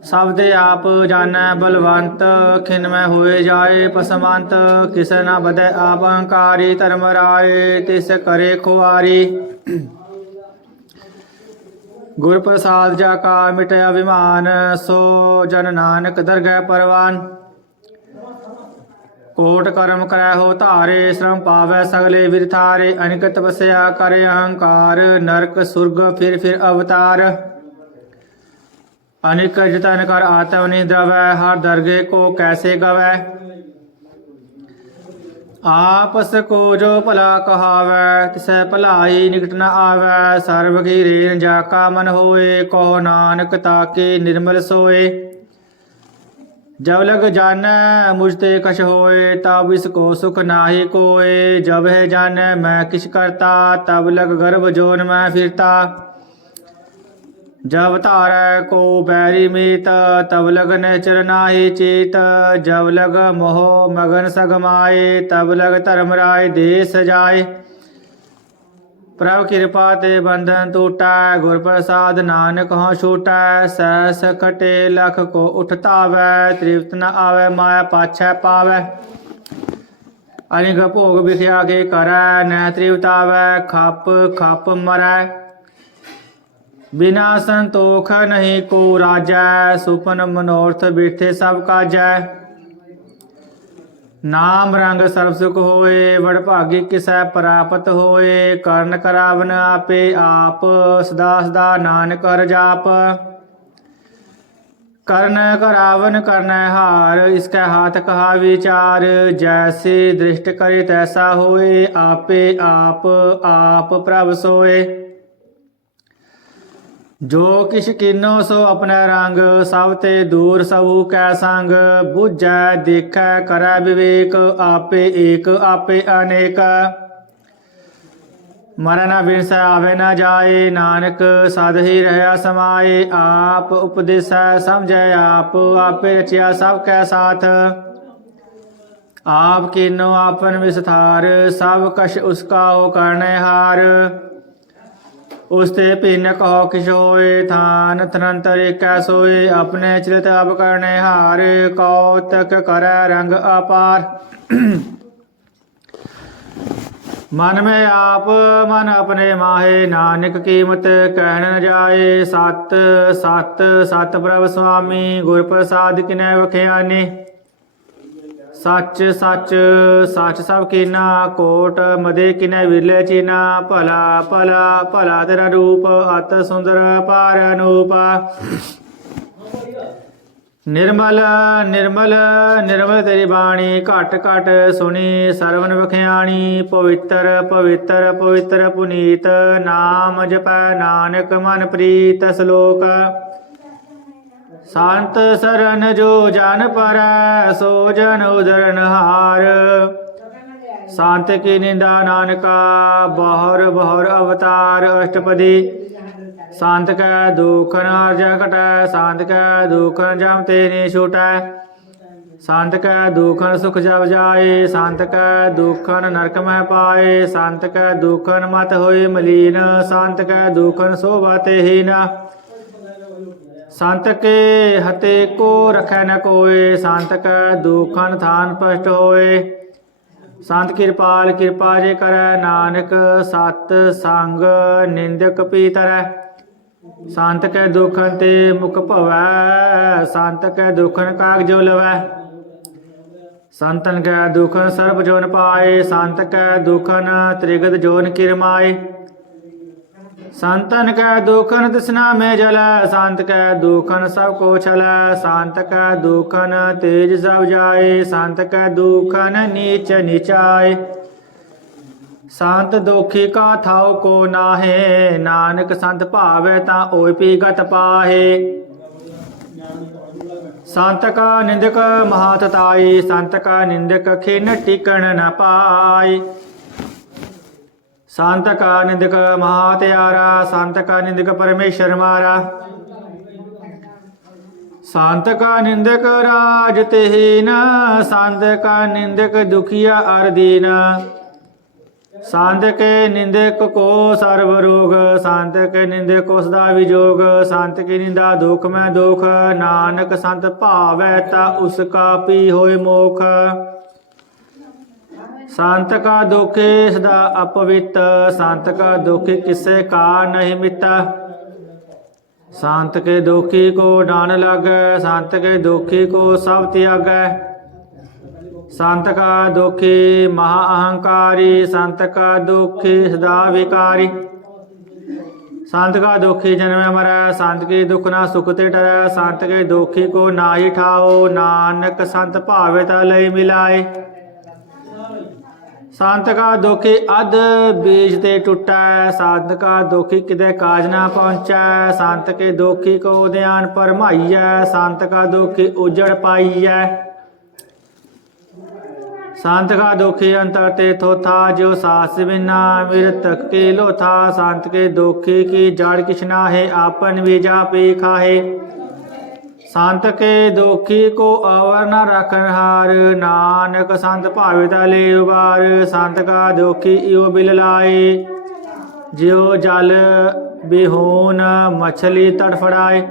शब्द आप जानै बलवंत खिन में होए जाए पसमंत। किस न बदे आप अहंकारी धर्म राय तिस करे खुआरी। गुर प्रसाद जाका मिटे अभिमान सो जन नानक दरगह परवान। कोट कर्म करे हो धारे श्रम पावै सगले विरथारे। अनिक तपस्या करे अहंकार नरक सुर्ग फिर अवतार। अनिक जतन कर आत्म निद्रवै हर दरगे को कैसे गवै। आपस को जो भला कहावै तिसै भलाई निकट न आवै। सर्व की रेन जाका मन होए कहो नानक ताके निर्मल सोए। जब लग जानै मुझते कछ होए तब इसको सुख नाहि कोय। जब है जानै मैं किछ करता तब लग गर्भ जोन में फिरता। जब तारै को बैरी मीत तब लग निचर नाहि चीत। जब लग मोह मगन सगमाए तब लग धर्म राय देश जाए। प्रभु कृपा ते बंधन टूटा गुर प्रसाद नानक हों छूटा। सहस कटे लख को उठतावै तृप्त न आवे माया पाछै पावै। अनिग भोग विख्या के करै न तृप्तावै खप खप मरै। बिना संतोख नहीं को राजै सुपन मनोरथ बिरथे सब काजै। नाम रंग सर्व सुख होए बड़ भागी किसै प्राप्त होए। कर्ण करावन आपे आप सदा सदा नानक हर जाप। कर्ण करावन कर्ण हार इसके हाथ कहा विचार। जैसे दृष्ट करे तैसा होए आपे आप प्रभ सोए। जो किश कीनो सो अपने रंग सब ते दूर सबू कै संग। बुझै देखै करै विवेक आपे एक आपे अनेक। मरै न बिनसै आवे न जाए नानक सद ही रहया समाए। आप उपदेसै समझै आप आपे रचिया सब कै साथ। आप कीनो आपन विस्तार सब कश उसका हो करने हार। उसते भिन्न कहो किश होए थान तनंतर एकै सोए। अपने चित अब करने हार कौतक करे रंग अपार। मन में आप मन अपने माहे नानक कीमत कहन न जाए। सत सत सत प्रभ स्वामी गुर प्रसाद किनै वखियानी। सच सच सच सब कीना कोट मदे किनै विरले चीना। भला भला भला तेरा रूप अत सुंदर पार अनूप। निर्मल निर्मल निर्मल तेरी बाणी घट घट सुनी सरवण वखियाणी पवित्र पवित्र पवित्र पुनीत नाम जपै नानक मन प्रीत श्लोक संत सरन जो जन पर सो जन उदरन हार संत की निंदा नानका बहुर बहुर अवतार अष्टपदी संत कै दुखन अर्ज घटै संत कै दुखन जम तेने छूटै संत कै दुखन सुख जब जाए संत कै दुखन नरक में पाए संत कै दुखन मत होए मलीन संत कै दुखन शोभा तेहीन संत के हते को रखै न कोय संत कै दुखन थान पष्ट होए संत कृपाल कृपा जे करੈ नानक सत संग निंदक पीतरै संत कै दुखन ते मुख भवै संत कै दुखन काग जो लवै संतन कै दुखन सर्ब जोन पाए संत कै दुखन त्रिगत जोन किरमाए संतन कै दुखन तृष्णा में जलै संत कै दुखन सब को छलै संत कै दुखन तेज सब जाए संत कै दुखन नीच नीचाए संत दोखी का थाव को नाहे नानक संत भावै ता ओय पी गत पाहे संत का निंदक महातताई संत का निंदक खिन टिकन न पाई संत का निंदक महात्यारा संत का निंदक परमेश्वर मारा संत का निंदक राज तेहीन संत का निंदक दुखिया अरदीन संत के निंदक को सर्व रोग संत के निंदक को सदा विजोग संत की निंदा दुख में दुख नानक संत भावै ता उसका पी होय मोख संत का दुखे सदा अपवित संत का दुख किसे का नहीं मिता संत के दुखी को डान लागै संत के दुखी को सब त्यागै संत का दुखी महा अहंकारी संत का दुखी सदा विकारी संत का दुखी जन्म मरै संत की दुख ना सुख ते डरै संत के दुखी को ना ही ठाओ नानक संत भावे ता लई मिलाए संत का दुखी अध बीज ते टुटै संत का दुखी किदे काज ना पहुँचै संत के दुखी को ध्यान परमाइयै संत का दुखी उजड़ पाइयै संत का दुखी अंतर ते थोथा जो सास बिना मृतक के लोथा संत के दुखी की जड़ किछना है आपन बीजा पी खाहे संत के दुखी को अवर न रखन हार नानक संत भाविता ले उबार संत का दुखी इो बिल लाए ज्यो जल बिहून मछली तड़फड़ाए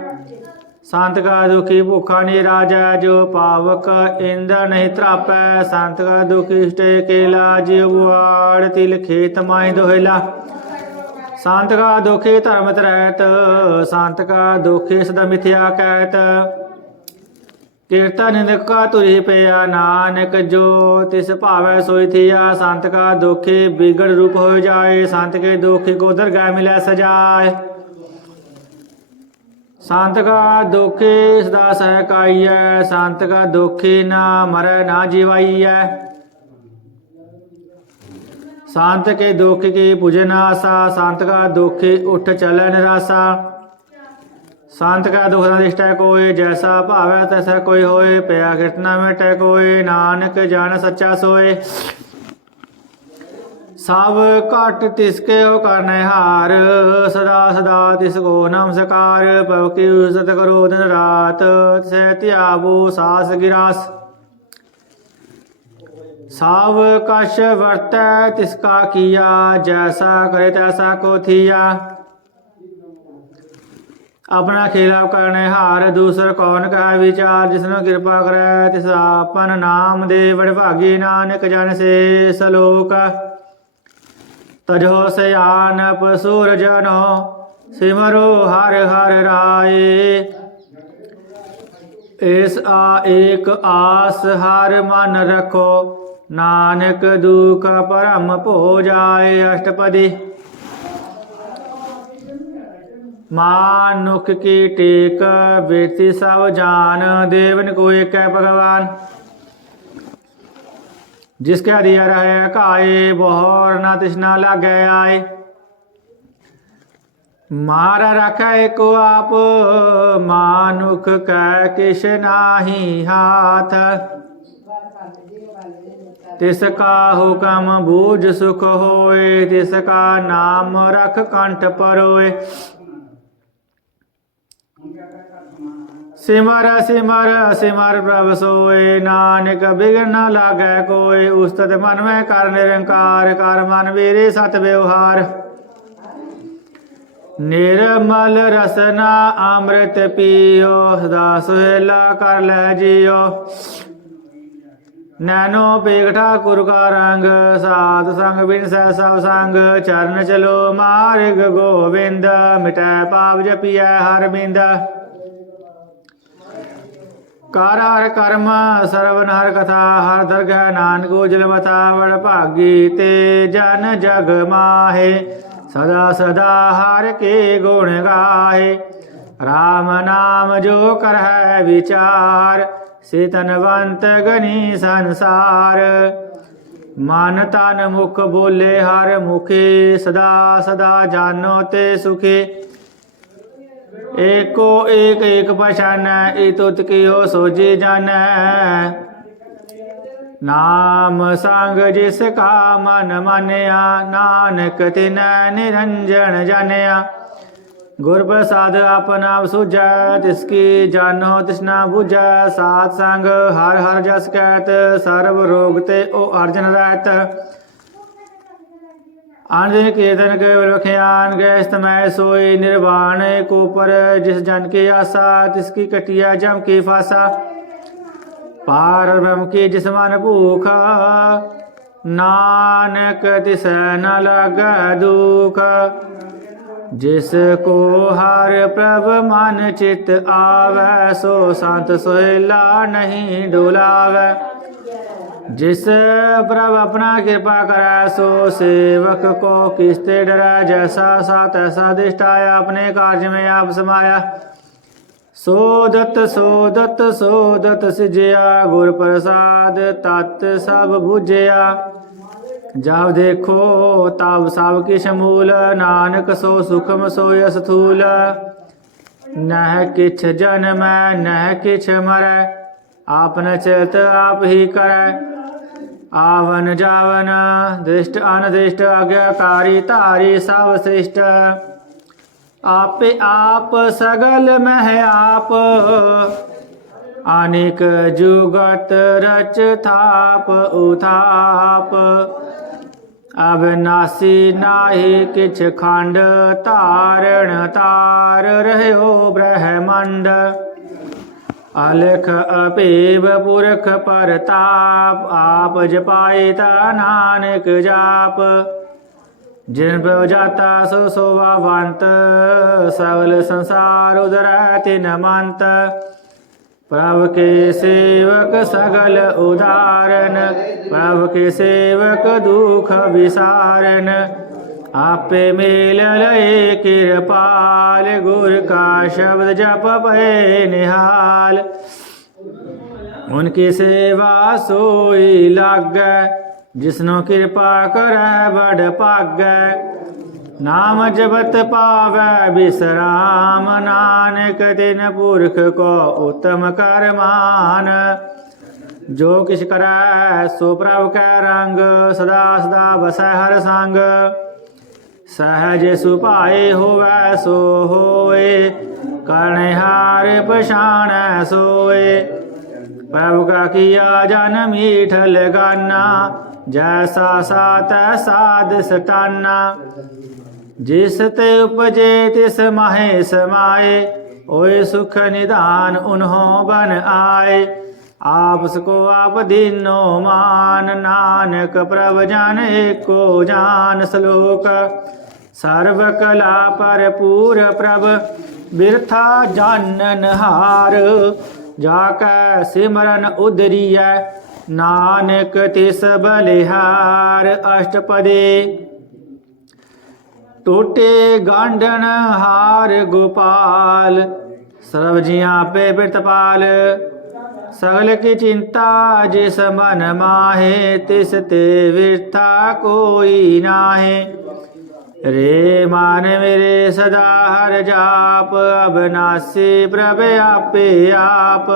संत का दुखी भूखा निराजै जो पावक इंद्र नहीं त्रापै संत का दुखी इष्टे केला जो बुआड़ तिल खेत माई दोहेला संत का दुखी धर्म तरैत संत का दुखी सदा मिथ्या कहत कीर्तन निंदक का तुरी पिया नानक जो तिस भावै सोई थिया संत का दुखी बिगड़ रूप हो जाए संत के दुखी को दरगाह मिलै सजाए संत का दुखी सदा सहकाइयै संत का दुखी ना मरै ना जीवाइयै संत के दुख की पूजन आशा संत का दुखी उठ चलै निराशा संत का दुख न दिष्टै कोय जैसा भावै तैसा कोई होए पया कीर्तना मिटै कोय नानक जान सच्चा सोए सब घट तिसके हो करने हार सदा सदा तिसको नमस्कार प्रभु की उजत करो दिन रात से त्यागो सास गिरास सब कश वर्तै तिसका किया जैसा करे तैसा को थिया अपना खिलाफ करने हार दूसर कौन का विचार जिसने कृपा करे तिस आपन नाम दे बड़ भागी नानक जन से सलोक तजो सयानप सूरजनो सिमरो हर हर राय इस एक आस हर मन रखो नानक दुख परम भो जाए अष्टपदी मानुख की टेक बेटी सब जान देवन को एक है भगवान। जिसके दिया रहे काए बोहर ना तृष्णा लागे आए। मारा रखे को आप मानुख कै किश नाही हाथ। तिसका हुक्म बूझ सुख होए तिसका नाम रख कंठ परोए। सिमर सिमर सिमर प्रभ सोए नानक बिघ्न न लागे कोय। उस्तत मन में कर निरंकार कर मन वीरे सत व्यवहार। निर्मल रसना अमृत पियो सदा सुहेला कर ले जियो। नैनो पेग ठाकुर का रंग साध संग बिन सह सब संग। चरण चलो मार्ग गोविंद मिटै पाप जपिया हर बिंद। कर हर कर्म सरवन हर कथा हर दरगह नानक उजल मथा। बड़ भागी ते जन जग माहे सदा सदा हर के गुण गाहे। राम नाम जो कर है विचार से तनवंत गनी संसार। मन तन मुख बोले हर मुखे सदा सदा जानो ते सुखे। एको एक एक पहचान इतुत कियो सोजी जान। नाम संग जिसका मन मानया नानक तिन निरंजन जानया। गुर प्रसाद अपना सुझै तिसकी जानो तृष्णा बुझै। सात संग हर हर जस कहत सर्व रोग ते ओ अर्जन रहत। आनंद कीर्तन केवल बख्यान गए समय सोई। निर्वाण को पर जिस जन की आशा तिसकी कटिया जम की फासा। पार ब्रह्म की जिस मन भूख नानक तिस न लग दुख। जिसको हर प्रभ मन चित आवे सो संत सोहेला नहीं डोलावे। जिस प्रभ अपना कृपा करे सो सेवक को किसते डरा। जैसा सा तैसा दिष्टाया अपने कार्य में आप समाया। सोदत सोदत सोदत सिजया गुर प्रसाद तत् सब बुझया। जब देखो तब सब किश मूल नानक सो सुखम सोय स्थूल। नह किछ जन्म नह किछ मरै आपन चित आप ही करै। आवन जावन दृष्ट अनदृष्ट आज्ञाकारी तारी सब श्रेष्ठ। आपे आप सगल मह आप अनेक जुगत रच थाप उथाप। अविनाशी नाहि किछ खंड तारण तार रह्यो ब्रह्मंड। अलख अपेव पुरख परताप आप जपायता नानक जाप। जिन प्रभ जाता सो शोभावंत सकल संसार उदरै तिन मंत। प्रभु के सेवक सगल उदाहरण प्रभु के सेवक दुख विसारन। आपे मेल लय कृपाल गुर का शब्द जप पे निहाल। उनकी सेवा सोई लाग जिसनो कृपा करे बड़ पाग। नाम जपत पावै विश्राम नानक तिन पुरख को उत्तम कर मान। जो किछ करै सो प्रभु कै रंग सदा सदा बसै हर संग। सहज सुपाए होवै सो होए करनिहार पछाणै सोए। प्रभु का किया जन मीठल गाना जैसा सा तैसा दिस टाना। जिस ते उपजे तिस माहे समाए ओए सुख निदान उन्हों बन आए। आपस को आप दीनो मान नानक प्रभ जाने को जान। श्लोक सर्व कला पर पूर प्रभ बिरथा जानन हार। जाकै सिमरन उदरिय नानक तिस बलिहार। अष्टपदी टूटे गांडन हार गोपाल सर्व जिया पे बिरतपाल सगल की चिंता जिस मन माहे तिस ते विरथा कोई नाहे रे मान मेरे सदा हर जाप अबनासी प्रभ आपे आप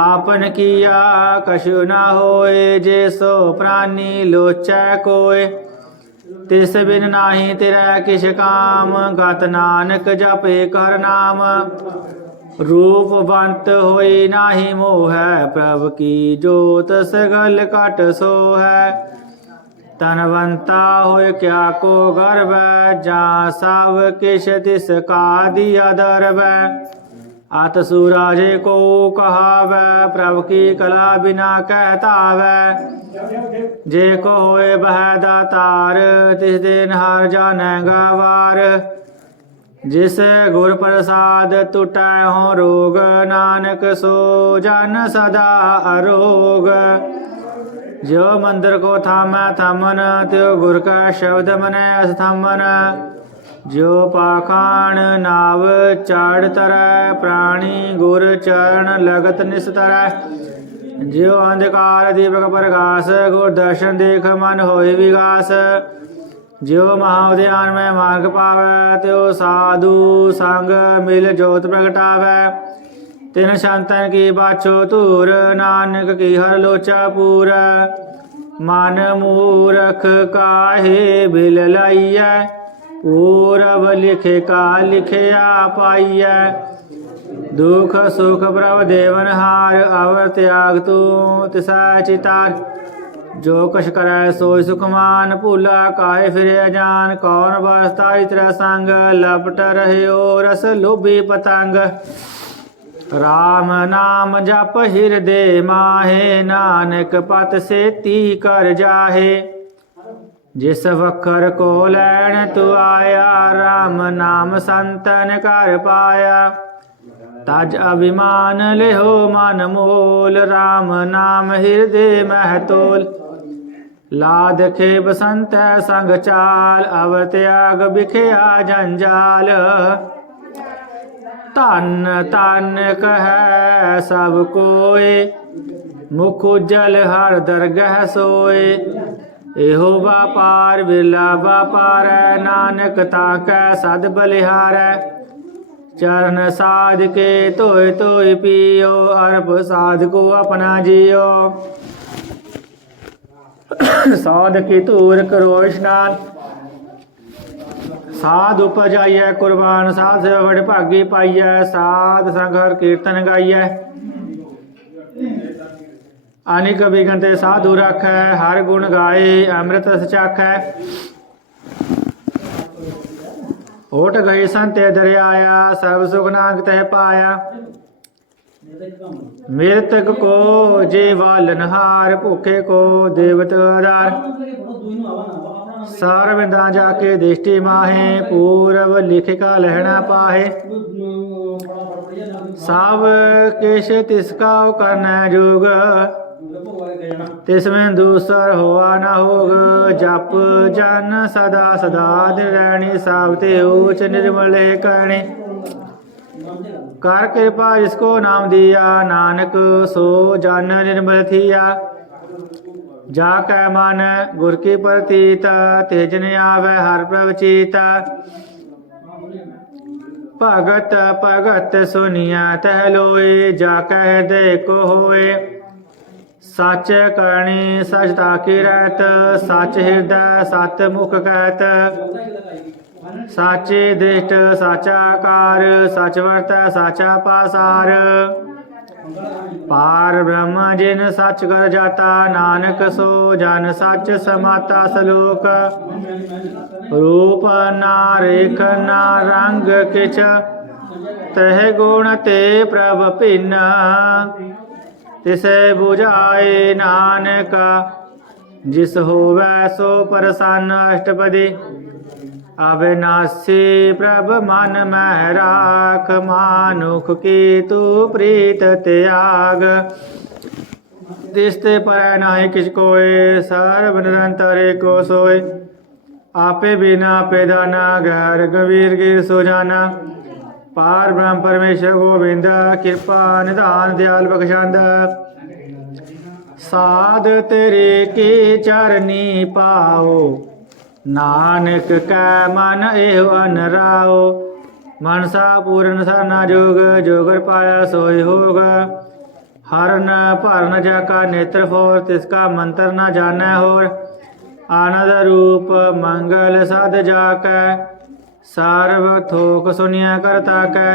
आपन किया कछु न होए जे सो प्राणी लोचै कोय तिस बिन नाही तेरा किछ काम गत नानक जपे कर नाम रूपवंत होई नाही मोह प्रभ की जोत सगल कट सो है तनवंता होय क्या को गर्व जा सब किछ तिस का दिया दरब अत सूराजे को कहावै प्रभु की कला बिना कहता वै जे को होए बह दातार तिस दिन हर जानेगा वार जिस गुर प्रसाद टूटै हो रोग नानक सो जन सदा अरोग जो मंदिर को थामै थमन त्यो गुर का शब्द मनै अस्थमन जो पाखाण नाव चाड़ तरੈ प्राणी गुर चरण लगत निस्तरੈ जो अंधकार दीपक प्रकाश गुर दर्शन देख मन होय विगास जो महाउद्यान में मार्ग पावै त्यो साधु संग मिल जोत प्रगटावै तिन संतन की बाछो तूर नानक की हर लोचा पूर मन मूरख काहे बिल लाइयै पूरब लिखे का लिखया पाइयै दुख सुख प्रभ देवन हार अवर त्याग तू तिसै चितार जो कछ करै सोय सुखमान भूला काहे फिरे अजान कौन बसता इतरा संग लपट रह्यो रस लोभी पतंग राम नाम जप हिरदे माहे नानक पत सेती कर जाहे जिस वखर को लैन तू आया राम नाम संतन कर पाया तज अभिमान लेहो मन मोल राम नाम हृदय महतोल लाद खे बसंत संग चाल अवर त्याग बिखया जंजाल तन तन कह सब कोय मुख उज्जल हर दरगह सोए एहो व्यापार बिरला व्यापार नानक ताकै सद बलिहारै चरण साध के तोय तोय पियो अर्प साध को अपना जियो साध की तूर करो स्नान साध उपजाइए कुर्बान साध से बड़ भागी पाइए साध संग हर कीर्तन गाइए अनिक बिगनते साधु रखै हर गुण गाए अमृत चाखै होठ गई संते दरियाया सब सुख नाग तह पाया मृतक को जीवालनहार भूखे को देवत आधार सार बिंदा जाके दृष्टि माहे पूरब लिख का लहना पाहे सब किश तिसका करना जोग तिसमें दूसर होआ न होग जप जन सदा सदा रहनी सावते ऊच निर्मल करणी कर कृपा जिसको नाम दिया नानक सो जन निर्मल थिया जाकै मन गुर की प्रतीत तेजन आवे हर प्रवचीत भगत भगत सुनिया तह लोए जाकै हृदय को होए सच करणी सच ताकी रहत सच हृदय सत मुख कहत साचे दृष्ट साचा कार सच वर्त साचा पासार पार ब्रह्म जिन सच कर जाता नानक सो जन सच समाता सलोक रूप ना रेख ना रंग किछ तह गुण ते प्रभ भिन्न तिसे बुझाए नानक जिस होवै सो प्रसन्न अष्टपदी अविनाशी प्रभ मन में राख मानुख की तू प्रीत त्याग तिस्ते पर नाहि किछ कोय सर्व निरंतर को सोय आपे बिना आपे दाना गैर गंभीर गिर सो जाना। पार ब्रह्म परमेश्वर गोविंद कृपा निधान दयाल बख्शंद। साध तेरे की चरनी पाओ नानक कै मन एव अनराओ। मनसा पूरन सरना जोग जोगर पाया सोई होग। हरन भरन जाका नेत्र फोर तिसका मंत्र न जानै होर। आनंद रूप मंगल सद जाकै सारव थोक सुनिया कर ताकै।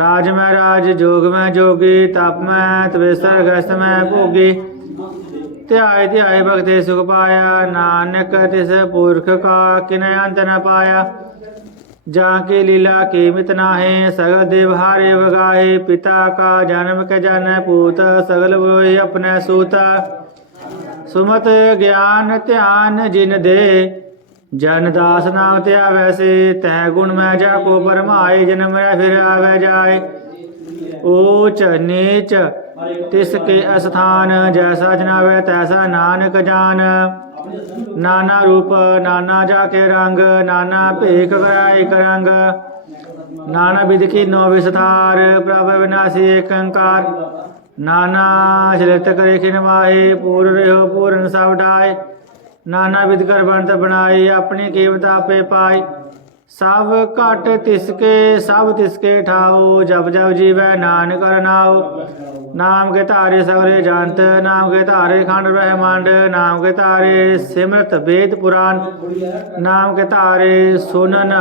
राज में राज जोग में जोगी तप में तपेसर गस्त में भोगी। ध्याय ध्याय भगते सुख पाया नानक तिस पुरख का किन्ह अंत न पाया। जाकी लीला की मित नाहे सगल देव हारे बगाहे। पिता का जन्म के जन पूत सगल वोहि अपने सूत। सुमत ज्ञान ध्यान जिन दे जन दास नाम त्या वैसे। तह गुण में जाको परमाए जन्म फिर आवे जाए। ऊच नीच तिसके स्थान जैसा जनावे तैसा नानक जान। नाना रूप नाना जाके रंग नाना भेख कराए करंग। नाना विधि की नौ विस्तार प्रभ विनाशी एक अंकार। नाना चरित करे खिन माहे पूर्ण रहो पूर्ण सब डाय। नाना विध कर बनत बनाई अपनी कीमत आपे पाई। सब घट तिसके सब तिसके ठाओ जब जब जीवै नानक नाओ। नाम के तारे सगले जंत नाम के तारे खंड ब्रह्मांड। नाम के तारे सिमरत वेद पुराण। नाम के तारे सुनन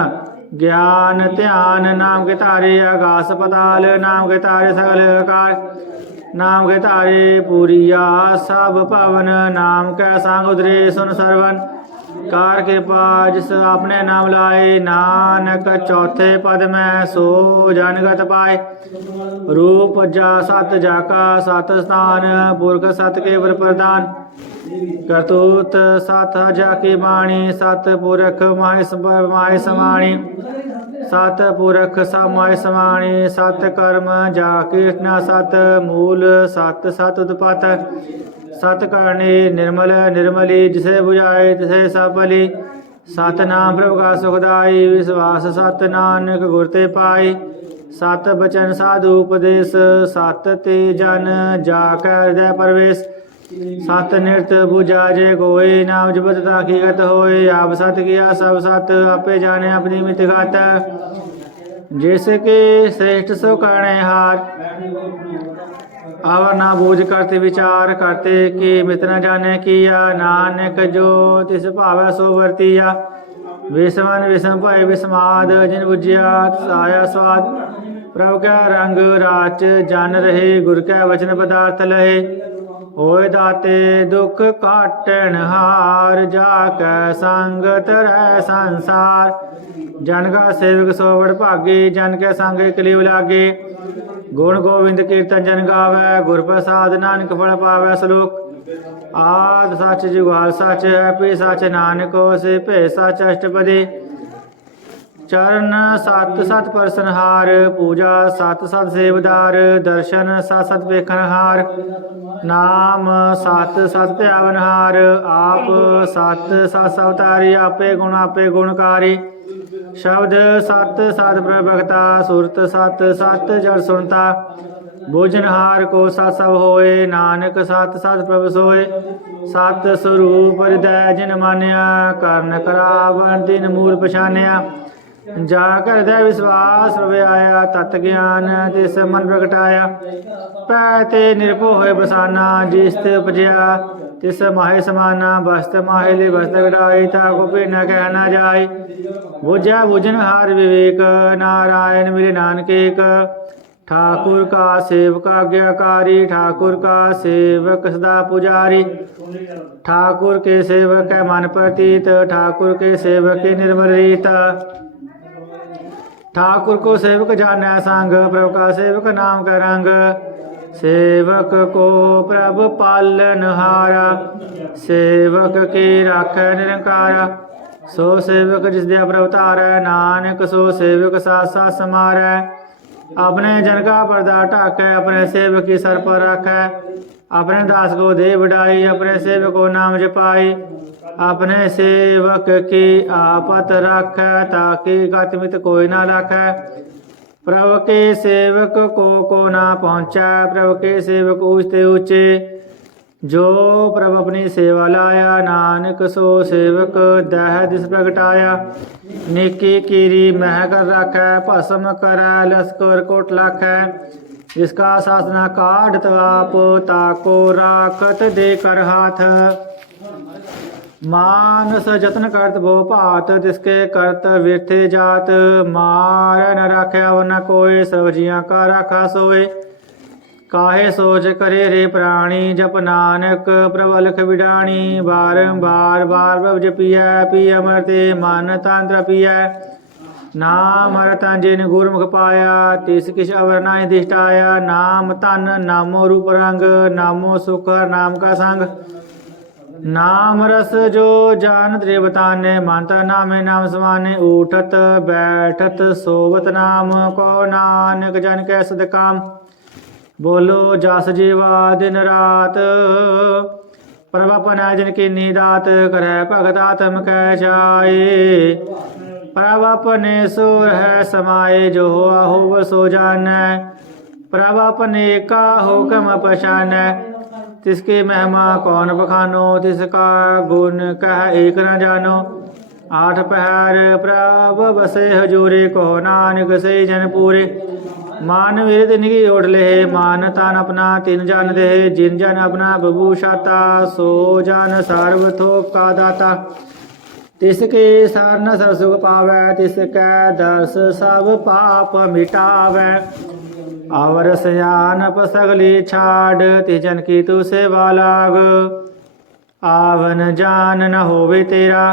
ज्ञान ध्यान। नाम के तारे आकाश पताल। नाम के तारे सगल आकाश। नाम के तारे पूरिया सब पवन। नाम के संग उतरे सुन सरवन। कार कृपा जिस अपने नाम लाए नानक चौथे पद में सो जनगत पाए। रूप जा सत जाका सत स्थान पुरख सत के वर प्रदान। करतूत सत जाकी बाणी सत पुरख माहे समाणी। सत पुरख समाय समाणी सत कर्म जा कृष्णा सत मूल सत सत उत्पत। सत करणी निर्मल निर्मली जिसे बुझाए तिसे सफली। सत नाम प्रभु का सुखदाई विश्वास सत नानक गुर ते पाई। सत बचन साधु उपदेश सत ते जन जाकै हृदय प्रवेश। सत निरत बुझा जे कोई नाम जपत ताकी गत होए। आप सत किया सब सत आपे जाने अपनी मित घात। जिसके श्रेष्ठ सो करने हार आवर ना बूझ करते विचार करते कि मित न जाने किया। नानक जो तिस भावै सो वर्तिया। विषमन विषम भय विस्माद जिन बुझिया आया स्वाद। प्रभु क्या रंग राच जन रहे गुर कै वचन पदार्थ लहे। होए दाते दुख काटन हार जाकै संगत रह संसार। जन का सेवक सो बड़ भागे जन के संग कलीव लागे। गुण गोविंद कीर्तन जन गावै गुर प्रसाद नानक फल पावै। श्लोक आद सच जुगाल सच है पी सच नानक से भे सच अष्टपदी। चरण सत सत परसनहार पूजा सत सत सेवदार। दर्शन सत सत वेखनहार नाम सत सत ध्यावनहार। आप सत सत अवतारी आपे गुणकारी। शब्द सत सत प्रभगता सुरत सत सत जड़ सुनता। भोजनहार को सत सब होए नानक सत सत प्रभ सोए। सत स्वरूप हृदय जिन मान्या करण करावन दिन मूल पछान्या। जा कर हृदय विश्वास प्रभ आया तत् ज्ञान तिस मन प्रगटाया। पैते निरभो होए बसाना जिस ते उपजया। तिस माहे समाना बस्त माहे ले बस्त गड़ाई। ताको फिर न कहना जाय बुझा बुझन हार विवेक। नारायण मेरे नानक एक। ठाकुर का सेवक आज्ञाकारी ठाकुर का सेवक सदा पुजारी। ठाकुर के सेवक है मन प्रतीत ठाकुर के सेवक की निर्मल रीत। ठाकुर को सेवक जाना संग प्रभु का सेवक नाम का रंग। सेवक को प्रभु पालनहारा सेवक की राखै निरंकारा। सो सेवक जिस दिया प्रभु तारै नानक सो सेवक साथ साथ समारै। अपने जन का पर्दा ढाकै, अपने सेवक की सर पर रखै। अपने दास को दे बढ़ाई, अपने सेवक को नाम जपाई। अपने सेवक की आपत रखै, ताकि गतिमित कोई ना रखै। प्रभु के सेवक को ना पहुँचा, प्रभु के सेवक ऊंचते ऊंचे। जो प्रभु अपनी सेवा लाया, नानक सो सेवक दह दिस प्रगटाया। नेकी कीरी मह कर रखै, भस्म करै लस्कर कोट लाखै। जिसका सासना काढ़त आप, ताको राखत दे कर हाथ। मानस जतन करत भो भात, तिसके करत विरथे जात। मार न राख्या न कोय, सब जिया का राखा सोए। काहे सोच करे रे प्राणी, जप नानक प्रबलख विडाणी। बारंबार बार प्रभ जपिया, पिय अमरते मन तंत्र पिया। नाम हरता जिन गुरमुख पाया, तिस किछ अवर नाहि दिष्टाया। नाम तन नामो रूप रंग, नामो सुख नाम का संग। नाम रस जो जान त्रिवताने, मानता नामे नाम समाने। उठत बैठत सोवत नाम, को नानक जन कै सद काम। बोलो जस जीवा दिन रात, प्रभ अपना जन की नीदात। करੈ भगत आत्म कै छाए, प्रभ अपने सुर है समाये। जो हुआ हो सो जानै, प्रभ अपने का हुक्म पछानै। तिसकी महिमा कौन बखानो, तिसका गुण कह एक न जानो। आठ पहर प्रभ बसे हजूरे, कहो नानक से जन पूरे। मान वीर तिन की ओढ़ ले, मान तान अपना तिन जान दे। जिन जन अपना बबू शाता, सो जान सर्व थोक का दाता। तिसके सरन सब सुख पावै, तिसकै दर्श सब पाप मिटावै। अवर सयानप सगली छाड़, तिजन की तू सेवा लाग। आवन जान न होवे तेरा,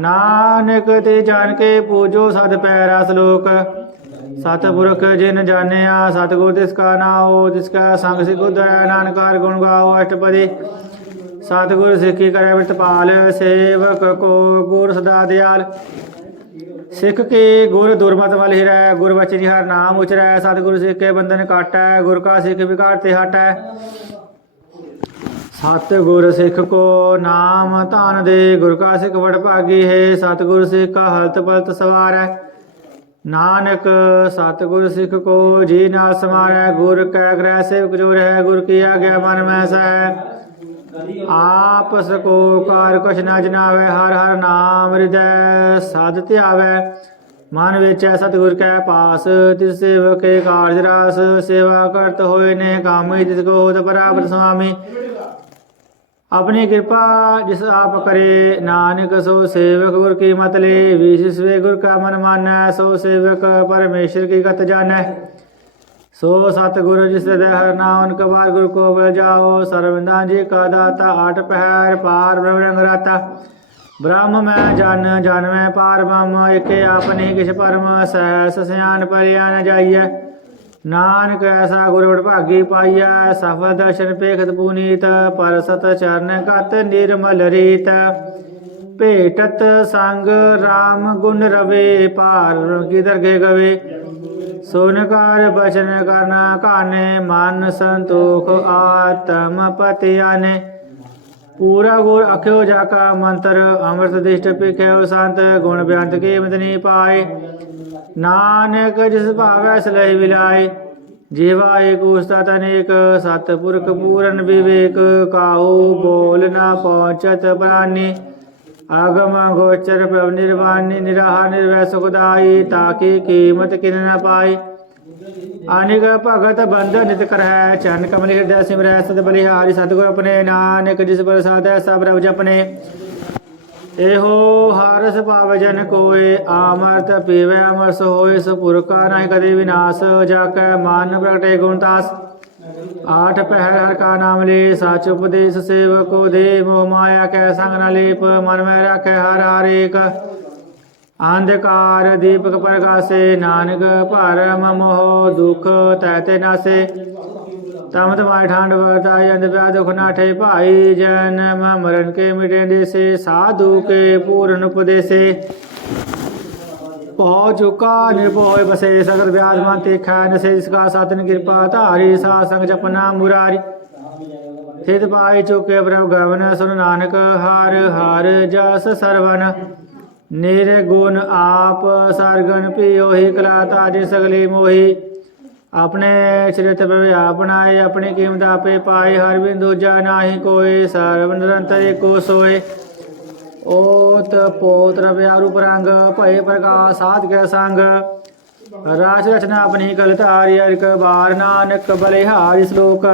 नानक ते जान के पूजो सद पैरा श्लोक। सतपुरख जिन जानिया, सतगुर तिसका नाओ। तिसका संग सिख उधरै, नानक हर गुण गाओ अष्टपदी। सतगुर सिखी करे वृतपाल, सेवक को गुर सदा दयाल। सिख के गुर दुर्मत मल हिरै, गुर बचनी हर नाम उचरै। सतगुर सिख के बंधन काटै, गुर का सिख विकार ते हटै। सतगुर सिख को नाम तान दे, गुर का सिख बड़ भागी है। सतगुर सिख का हलत पलत सवारै, नानक सतगुर सिख को जी नाल समारै। गुर कै ग्रह सेवक जो रहै, गुर की आज्ञा मन में सहै। आपस को कार कछ न जनावै, हर हर नाम हृदय साध ध्यावै। मन वेचै सतगुर कै पास, तिस सेवक के कारज रास। सेवा करत होए ने कामी, तिसको होत परापत स्वामी। अपनी कृपा जिस आप करे, नानक सो सेवक गुर की मत ले। विशिष्वे गुर का मन मानै, सो सेवक परमेश्वर की गत जानै। सो सतगुरु जिस हृदय हर नाम, कबार गुरु को बल जाओ। सर्वदा जी का दाता, आठ पहर पार ब्रह्म रंग राता। ब्रह्म में जन, जन में पार ब्रह्म। एके आपनी किछ परम, सहस सयान परिया न जाइयै। नानक ऐसा गुरु भागी पाइया, सफल दर्शन पेखत पुनीत। परसत चरण गत निर्मल रीत, भेटत संग राम गुण रवे। पार की दरगे गवे, सुनकार बचन करना काने। मन संतोख आत्म पति आने। पूरा गुर अख्यो जाका मंत्र, अमृत दिष्ट पिख्यो संत। गुण बेअंत की मदनी पाए, नानक जिस भावै सलहि विलाय। जीवा एक उस्ताद अनेक, सतपुरख पूरन विवेक। काहू बोल न पहुँचत प्राणी, आगम गोचर प्रभ निर्वाणी। निराहा निर्वै सुखदाई, ताकि कीमत किन न पाई। अनिक भगत बंद नित करहै, चरण कमल हृदय सिमरै। सद बलिहारी सतगुर अपने, नानक जिस प्रसाद सब रब जपने। एहो हरस पावजन कोय, आमर्त पीवै अमरस होय। सुपुरखा नाहि कदि विनाश, जाकै मान प्रगटे गुणतास। आठ पहर हर का नाम ले, साच उपदेश सेवक को दे। मोह माया कै संग न लेप, मन में रखै हर हर एक। अंधकार दीपक प्रकाशे, नानक परम मोह दुख तैते नासे। तम तुम्हारे ठांड वर्ताई, अंध व्याध दुख नाठे भाई। जन्म मरण के मिटे देसे, साधु के पूर्ण उपदेसे। पौ चुका निर्भय बसे सगल व्याजमान देखा नसे जिसका साधन कृपा धारी सा संग जपना मुरारी थित पाई चुके प्रभ गवन सुन नानक हर हर जस सरवन निर्गुण आप सरगन पियो ही कला ताजे सगले मोही अपने चरित प्रभ अपनाए अपनी कीमत आपे पाए हर बिंदु जा नाही कोई सर्व निरंतर एको सोए ओत पोत रव्यारू परंग भय प्रकाश साध के संग राज रचना अपनी कलतारी अरिक बार नानक बलिहारी श्लोक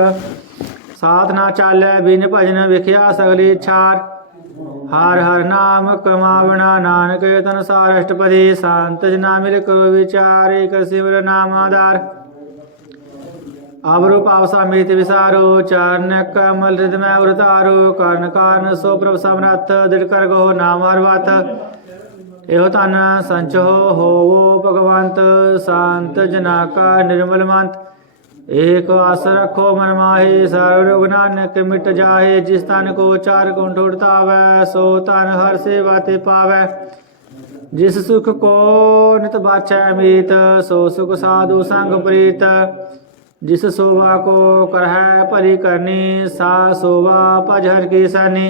साथ ना चालै बिन भजन विख्या सगली छार हर हर नाम कमावना नानक तन सार अष्टपदी संत जना मिल करो विचार एक सिमर नाम आधार अवरूप आवसामित विसारो चरण कमल हृदय उतारो कर्ण कारण सो प्रभ समरथ दृढ़ कर गो नाम हरवत एहो तन संच हो भगवंत संत जना का निर्मल मंत एक आस रखो मन माहे सर्व रोग नानक मिट जाहे जिस तन को चार कुंठ उड़तावै सो तन हर सेवा ते पावै जिस सुख को नित बाछै मीत सो सुख साधु संग प्रीत जिस शोभा को करहै भली करनी सा शोभा भज हर की सैनी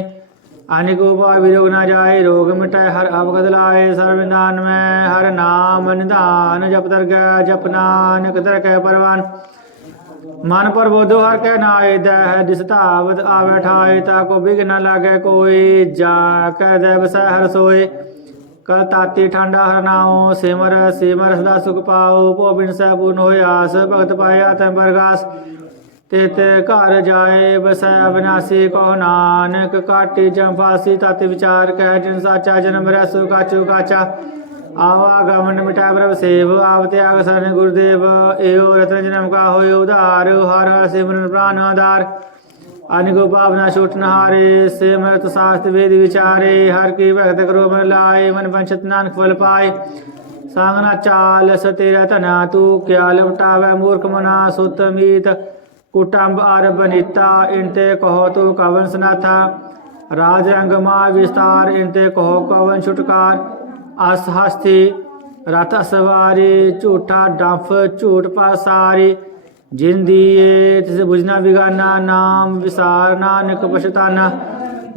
अनिक उपाय विरोग न जाए रोग मिटाए हर अवगत लाए सर्वनिदान में हर नाम निदान जप दरगह जप नानक दरगह परवान मन पर बोधो हर कह नाय दह जिस धावत आवे ठाए ताको बिघ न लागे कोई जा कह दे बसै हर सोए कल ताती ठंडा हर नाओ सिमर सिमर सदा सुख पाओ भो बिन सै पूर्ण होय आस भगत पाए आत्म बरगास तित घर जाए बसै अविनाशी कहो नानक काटी जमफासी ताति विचार कह जिन साचा जन्म रसु काचू काचा आवागमन मिटा प्रभ सेव आव त्याग सरन गुरुदेव एओ रतन जन्म का होय उधार हर हर सिमरन प्राण आधार अनिगो भावना छूट नहारे सिमरत शास्त्र वेद विचारे हर की भगत करो मन लाए मन वंशत नानक फल पाए सांगना चाल सतेरा तना तू क्या लपटावे मूर्ख मना सुत मीत कुटुंब आर बनीता इनते कहो तो कवन सनाथा राज रंग मा विस्तार इनते कहो कवन छुटकार अस हस्ती रथ सवारी झूठा डंफ झूठ पासारी जिन दिए तिस बुझना बिगाना नाम विसार नानक पछताना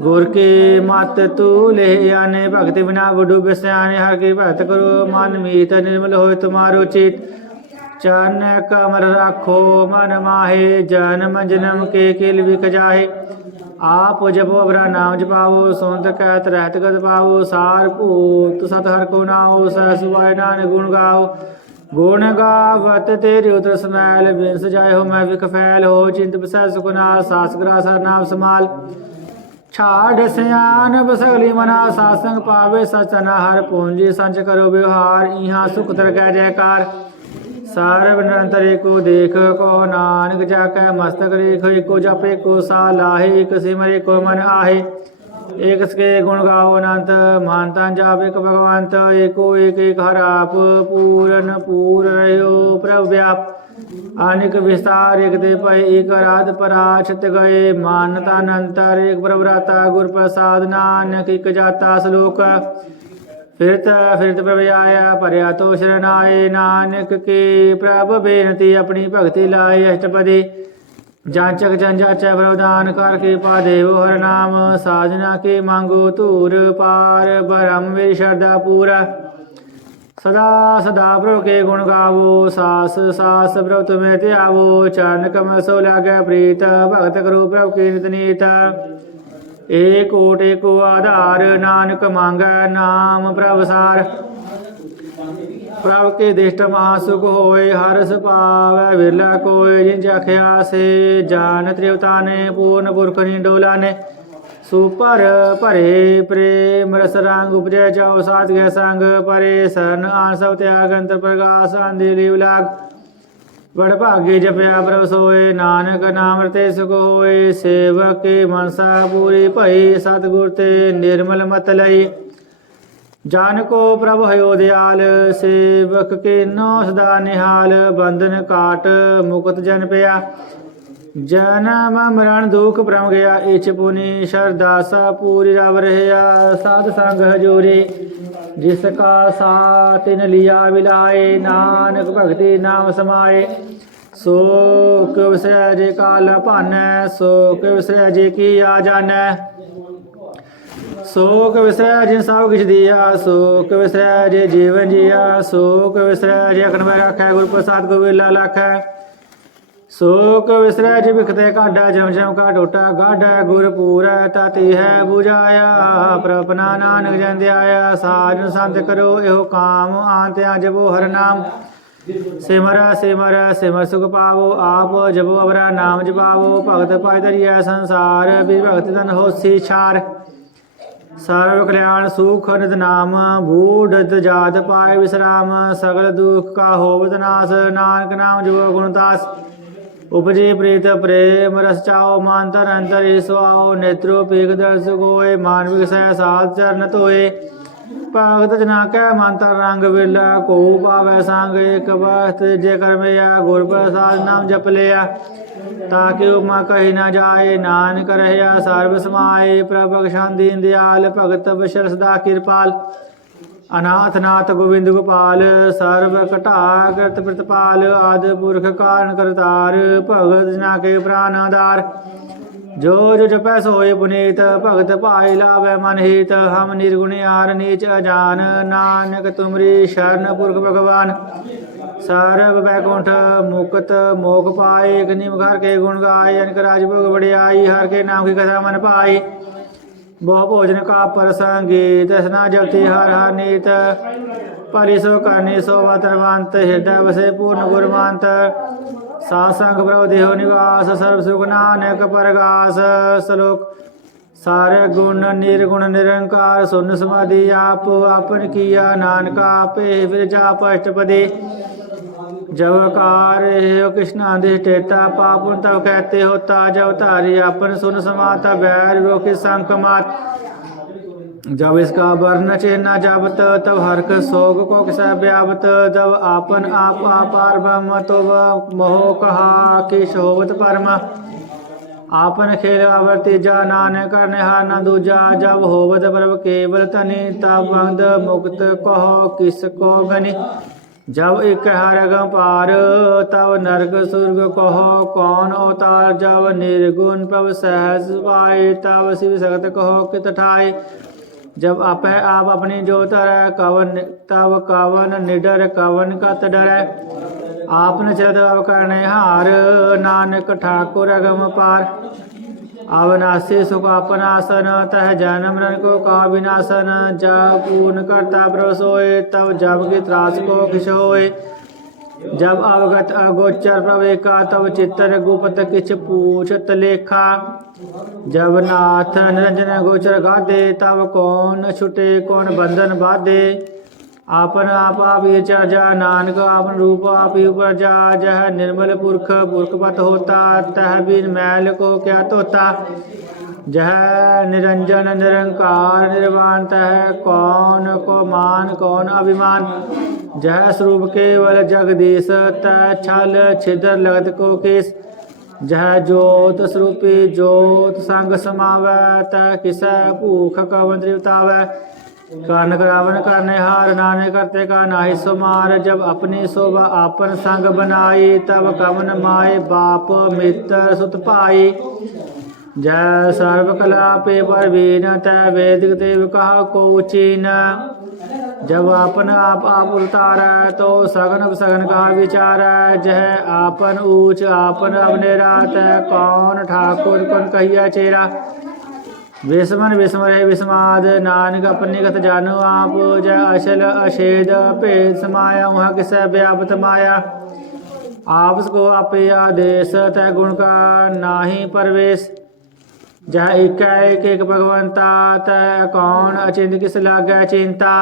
गुर के मत तू ले आने भगति बिना बुडू बेस्याने हर की भगत करो मन मीत निर्मल हो तुम्हारो चित चरण कमर राखो मन माहे जन्म जन्म के किल बिक जाहे आप जपो बरा नाम जपाओ सोंत कहत रहत गत पाओ सार भूत सत हर को नाओ सहसुवाय नानक गुण गाओ गुण गावत तेरी उतर समैल बिन सजाए हो मैं विख फैल हो चिंत बसै सुखनाल सास ग्रास हर नाम समाल छाड़ सयान बसगली मना सासंग पावे सचना हर पूंजी संच करो व्यवहार इहाँ सुख तरकै जयकार सर्व निरंतर एको देख को नानक जाकै मस्तक रेख एको जप एको सा लाहे एक सिमर एको मन आहे एक सके गुण गाओ अनंत मानता जाप एक भगवंत एको एक एक हर आप पूरन पूर रहो प्रभु व्याप अनिक विस्तार एक दे पय एक रात पराछत गए मानता अनंतर एक प्रभुराता गुर प्रसाद नानक एक जाता श्लोक फिरत फिरत प्रभु आया परया तो शरणाए नानक के प्रभ बेनती अपनी भक्ति लाए अष्टपदी जांचक जंजाचै प्रवदान कर कृपा देव हर नाम साजना के मांगो तूर पार ब्रह्म मेरी श्रद्धा पूरा सदा सदा प्रभु के गुण गावो सास सास प्रभु तुम्हें त्यावो चरण कमल सो लागे प्रीत भगत करो प्रभु की नित नीत एक ओट एको आधार नानक मांगै नाम प्रभु सार प्रभु के दिष्ट महासुख होय हर्ष पावै विरला कोय जिन जखया से जान त्रिवताने पूर्ण पुरख डोला ने सुपर परे प्रेम रस रंग उपजय जाओ साध गय संग परे सन आन सब त्याग अंतर प्रकाश अंधे लीव लाग बड़ भाग्य जपया प्रभु सोए नानक नाम रते सुख होय सेवक के मनसा पूरी भई सतगुर ते निर्मल मत लई जान को प्रभु हयो दयाल सेवक के नो सदा निहाल बंधन काट मुकुत जन पया जन्म मरण दुख भ्रम गया इच पुनि श्रद्धा सा पूरी रव रहया साध संग हजूरी जिसका सा तिन लिया विलाए नानक भगति नाम समाए सो क्यों विसरै जे काल भानै सो क्यों विसरै जे की आ जानै ਸੋਕ ਵਿਸਰੈ ਜਿਨ ਸਭ ਕਿਛ ਦੀਆ ਸੋਕ ਵਿਸਰੈ ਜੇ ਜੀਵਨ ਜੀਆ ਸੋਕ ਵਿਸਰੈ ਜੇ ਅਖੰਡ ਮੈਂ ਆਖੈ ਗੁਰ ਪ੍ਰਸਾਦ ਗੋਬਿਲਾ ਲਾਖੈ ਸੋਕ ਵਿਸਰੈ ਜੇ ਵਿਖਤੇ ਕਾਢਾ ਜਮ ਜਮ ਕਾ ਟੋਟਾ ਗਾਢਾ ਗੁਰ ਪੂਰੈ ਤਾਤੀ ਹੈ 부ਜਾਇਆ ਪ੍ਰਪਨਾ ਨਾਨਕ ਜਨ ਧਿਆਇਆ ਸਾਜਨ ਸੰਤ ਕਰੋ ਇਹੋ ਕਾਮ ਆਂਤਿਆ ਜਪੋ ਹਰ ਨਾਮ ਸਿਮਰ ਸਿਮਰ ਸਿਮਰ ਸੁਖ ਪਾਵੋ ਆਪ ਜਪੋ ਅਵਰਾ ਨਾਮ ਜਪਾਵੋ ਭਗਤ ਪਾਇ ਧਰਿਐ ਸੰਸਾਰ ਵੀ ਭਗਤ ਤਨ ਹੋਸੀ ਛਾਰ ਸਰਵ ਕਲਿਆਣ ਸੁਖ ਨਿਤ ਨਾਮ ਬੂਢ ਜਾਤ ਪਾਏ ਵਿਸਰਾਮ ਸਗਲ ਦੁਖ ਕਾ ਹੋਵਤ ਨਾਸ ਨਾਨਕ ਨਾਮ ਜੋ ਗੁਣਦਾਸ ਉਪਜੇ ਪ੍ਰੀਤ ਪ੍ਰੇਮ ਰਸ ਚਾਓ ਮਾਨਤਰ ਅੰਤਰ ਸੁਆਓ ਨੇਤਰੋ ਪੀਕ ਦਰਸ ਗੋਏ ਮਾਨਵਿਕ ਸਹਿ ਸਾਧ ਚਰਨ ਧੋਏ ਭਗਤ ਜਨਾ ਕੈ ਮੰਤਰ ਰੰਗ ਵੇਲਾ ਕੋ ਪਾਵੈ ਸੰਗ ਇਕ ਬਸਤ ਜੇ ਕਰਮਿਆ ਗੁਰ ਪ੍ਰਸਾਦ ਨਾਮ ਜਪ ਲਿਆ ਤਾਕਿ ਉਮਾ ਕਹੀ ਨਾ ਜਾਏ ਨਾਨਕ ਰਹਿਆ ਸਰਬ ਸਮਾਏ ਪ੍ਰਭ ਸ਼ਾਂਤੀ ਦਿਆਲ ਭਗਤ ਬਸ਼ਰ ਸਦਾ ਕਿਰਪਾਲ ਅਨਾਥ ਨਾਥ ਗੋਬਿੰਦ ਗੋਪਾਲ ਸਰਬ ਘਟਾ ਕਰਤ ਪ੍ਰਤਪਾਲ ਆਦ ਪੁਰਖ ਕਾਰਨ ਕਰਤਾਰ ਭਗਤ ਜਨਾ ਕੇ ਪ੍ਰਾਨ ਆਧਾਰ ਜੋ ਜੋ ਜਪੈ ਸੋਏ ਪੁਨੀਤ ਭਗਤ ਭਾਇ ਲਾਵੈ ਮਨ ਹੀਤ ਹਮ ਨਿਰਗੁਣਿਆਰ ਨੀਚ ਅਜਾਨ ਨਾਨਕ ਤੁਮਰੀ ਸ਼ਰਨ ਪੁਰਖ ਭਗਵਾਨ ਸਰਬ ਬੈਕੁੰਠ ਮੁਕਤ ਮੋਖ ਪਾਏ ਗਨੀ ਮਘਰ ਕੇ ਗੁਣ ਗਾਏ ਅਨਕ ਰਾਜ ਭੋਗ ਵਡਿਆਈ ਹਰ ਕੇ ਨਾਮ ਕੀ ਕਥਾ ਮਨ ਪਾਈ ਬਹੁ ਭੋਜਨ ਕਾ ਪ੍ਰਸੰਗੀ ਤਸਨਾ ਜਪਤੀ ਹਰ ਹਰ ਨੀਤ ਪਰਿ ਸੋ ਕਰਨੀ ਸੋ ਵਤਰਵੰਤ ਹਿਰਦੈ ਵਸੇ ਪੂਰਨ ਗੁਰਮੰਤ ਸਾਧ ਸੰਗ ਪ੍ਰਭ ਦੇਹੁ ਨਿਵਾਸ ਸਰਬ ਸੁਖ ਨਾਨਕ ਪਰਗਾਸ ਸਲੋਕ ਸਾਰੇ ਗੁਣ ਨਿਰਗੁਣ ਨਿਰੰਕਾਰ ਸੁਨ ਸਮਾਧੀ ਆਪ ਆਪਨ ਕੀਆ ਨਾਨਕ ਆਪੇ ਫਿਰ ਜਾਪ ਅਸ਼ਟਪਦੀ जब कार हो कृष्णा दिष्टेता पापुन तब कहते होता जब तारी अपन सुन समाता बैर रोके संक मात जब इसका वर्ण चिन्ह जबत तब हर्क सोग को किसा व्यापत जब आपन आप अपार ब्रह्म तो मोह कहा कि शोभत परम आपन खेल आवर्ती जा नानक करने हार न दूजा जब होवत प्रभ केवल तनि तब बंद मुक्त कहो किसको गनि जब एक हरगम पार तब नरक सुर्ग कहो कौन अवतार जब निर्गुण प्रभ सहज पाए तब शिव सगत कहो कित ठाए जब आप है आप अपनी जो तरह कवन तब कवन निडर कवन कत डरै आपने चलत अब करने हार नानक ठाकुर अगम पार अविनाशी सुख अपनासन तह जन्म मरण को का विनाशन जब पूर्ण करता प्रभ सोए तब जब की त्रास को किस होए जब अवगत अगोचर प्रभे का तब चित्तर गुप्त किछ पूछत लेखा जब नाथ निरंजन गोचर गाधे तब कौन छुटे कौन बंधन बाधे आपन आप विचर जा नानक आपन रूप आप ही ऊपर जा जह निर्मल पुरख पुरखपत होता तह बिन मैल को क्या तोता जह निरंजन निरंकार निर्वाण तह कौन को मान कौन अभिमान जह स्वरूप केवल जगदीश तह छल छिदर लगत को किस जह जोत स्वरूपी जोत संग समावै तह किस भूख कवन त्रिवतावै कान करावन करने हार नाने करते का नाहि सुमार जब अपनी शोभा आपन संग बनाई तब कवन माए बाप मित्र सुत पाई जय सर्व कला पे परवीन तय वेदिक देव कहा को चीन जब आपन आप उतारा तो सगन सगन का विचार जह आपन ऊंच आपन अवनेरा तय कौन ठाकुर कौन कहिया चेरा विस्मन विस्मर है विस्माद नानक अपनी कथ जानो आप जय अचल अछेद भेद समाया वहाँ किस व्यापत माया आपस को आपे आदेश तय गुण का नाही परवेश जह एक भगवंता तय कौन अचिंत किस लागे चिंता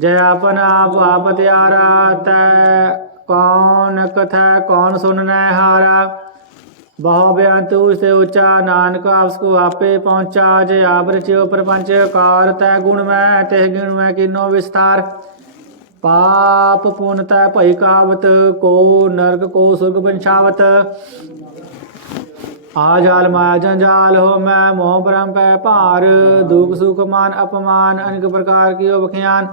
जय अपन आप त्यारा तय कौन कथा कौन सुनना हारा बहु बेअंत से ऊंचा नानक आपस को आपे पहुंचा जय आप रचियो प्रपंच कार तय गुण में तह गुण में किनो विस्तार पाप पुण्य तय भई कहावत को नरक को सुर्ग बंशावत आजाल माया जंजाल हो मैं मोह भ्रम पै भार दुख सुख मान अपमान अनेक प्रकार की बखियान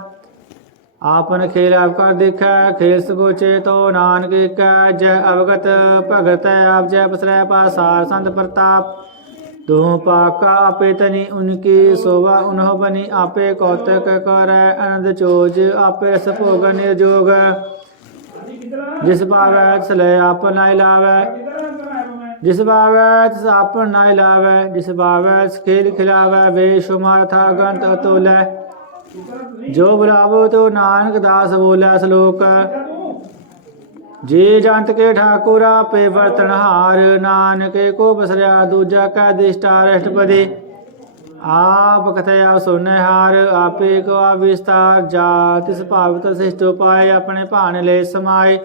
आपन खेल आप कर देखै खेल सगोचे तो नानक कै जय अवगत भगत आप जय पसरै पासार संत प्रताप दो पाका आपे तनी उनकी शोभा उन्हों बनी आपे कौतक कर आनंद चोज आपे रस भोग निर्जोग जिस पावै तिस लय आप नाई लावै जिस पावै तिस आप नाई लावै जिस पावै तिस खेल खिलावै बेशुमार था गंत अतुलै जो बुलावो तो नानक दास बोलै श्लोक जे जंत के ठाकुर आपे बर्तनहार नानक को बसरिया दूजा कै दिष्टा अष्टपदी आप कथया सुनहार आपे को विस्तार जा तिस भावत शिष्ट पाए अपने भान ले समाए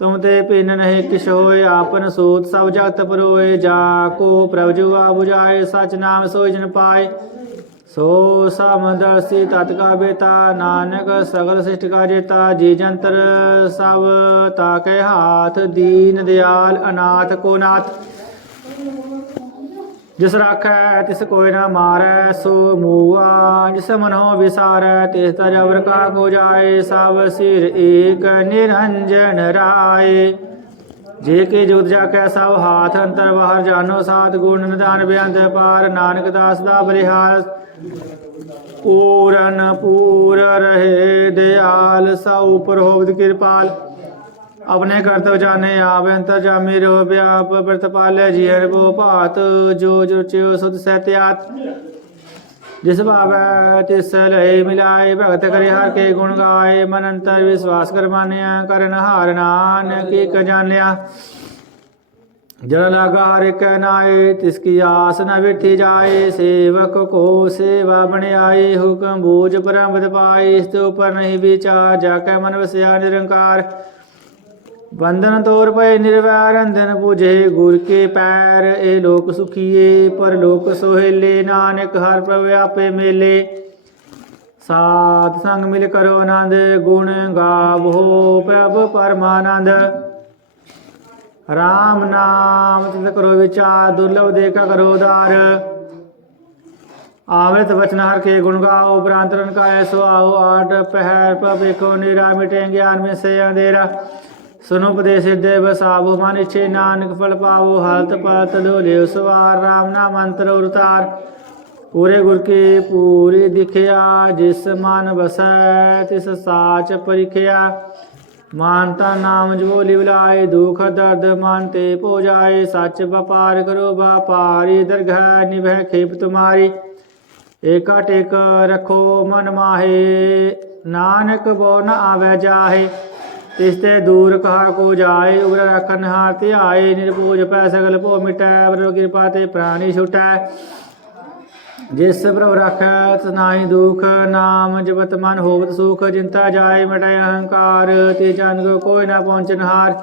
तुम ते पिन नहीं किश होए आपन सूत सब जगत परोए जा को प्रभु जुआ बुझाए सच नाम सोई जन पाए सो समदर्शी तत्का बेता नानक सगल सृष्टि का जेता जी जंतर सब ताके हाथ दीन दयाल अनाथ को नाथ जिस राखै तिस कोई न मारै सो मुआ जिस मनो विसारै तिस तजबर का को जाए सब सिर एक निरंजन राय जे के जुग जाकै सब हाथ अंतर बाहर जानो सात गुण निदान बेअंत पार नानक दास दा बलिहार पूरन पूर रहे दयाल सा ऊपर होवत कृपाल अपने कर्तव्य जाने आप अंतर जामी रो व्याप व्रत पाले जीहर वो भात जो जुर्चियो सुध सहत्यात जिस भावै तिस लय मिलाए भगत करे हर के गुण गाए मन अंतर विश्वास कर मानिया करन हार नानक की जानिया जन लगा हर एक नाए तिसकी आस न बिठी जाए सेवक को सेवा बन आए हुक्म बूझ परम बद पाए इसके ऊपर नहीं विचार जाके मन वसया निरंकार बंधन तोर पे निर्वैर अंधन बुझे गुर के पैर ए लोक सुखिए पर लोक सोहेले नानक हर प्रभु आपे मेले साध संग मिल करो आनंद गुण गावो प्रभु परमानंद राम नाम चिंत करो विचार दुर्लभ देखा करो उदार अमृत वचन हर के गुण गाओ उपरांतरण का ऐसो आओ आठ पहर पर देखो निरा मिटे ज्ञान में से अंधेरा सुनो उपदेश हृदय बसावो मन इच्छे नानक फल पावो हलत पलत धोले सवार राम नाम मंत्र उतार पूरे गुर की पूरी दिखया जिस मन बसै तिस साच परिखया मानता नाम जो लिवलाए दुख दर्द मानते पो जाए सच व्यापार करो व्यापारी दरगाह निभय खेप तुम्हारी एका टेक रखो मन माहे नानक बो न आवे जाहे तिसते दूर कहा को जाए उग्र रखन हारते आए निर्भोज पै सगल पो मिटै प्रभु कृपा ते प्राणी छुटै जिस प्रभु रखत नाहि दुख नाम जपत मन होवत सुख चिंता जाए मिटाए अहंकार ते जन को कोई न पहुँचन हार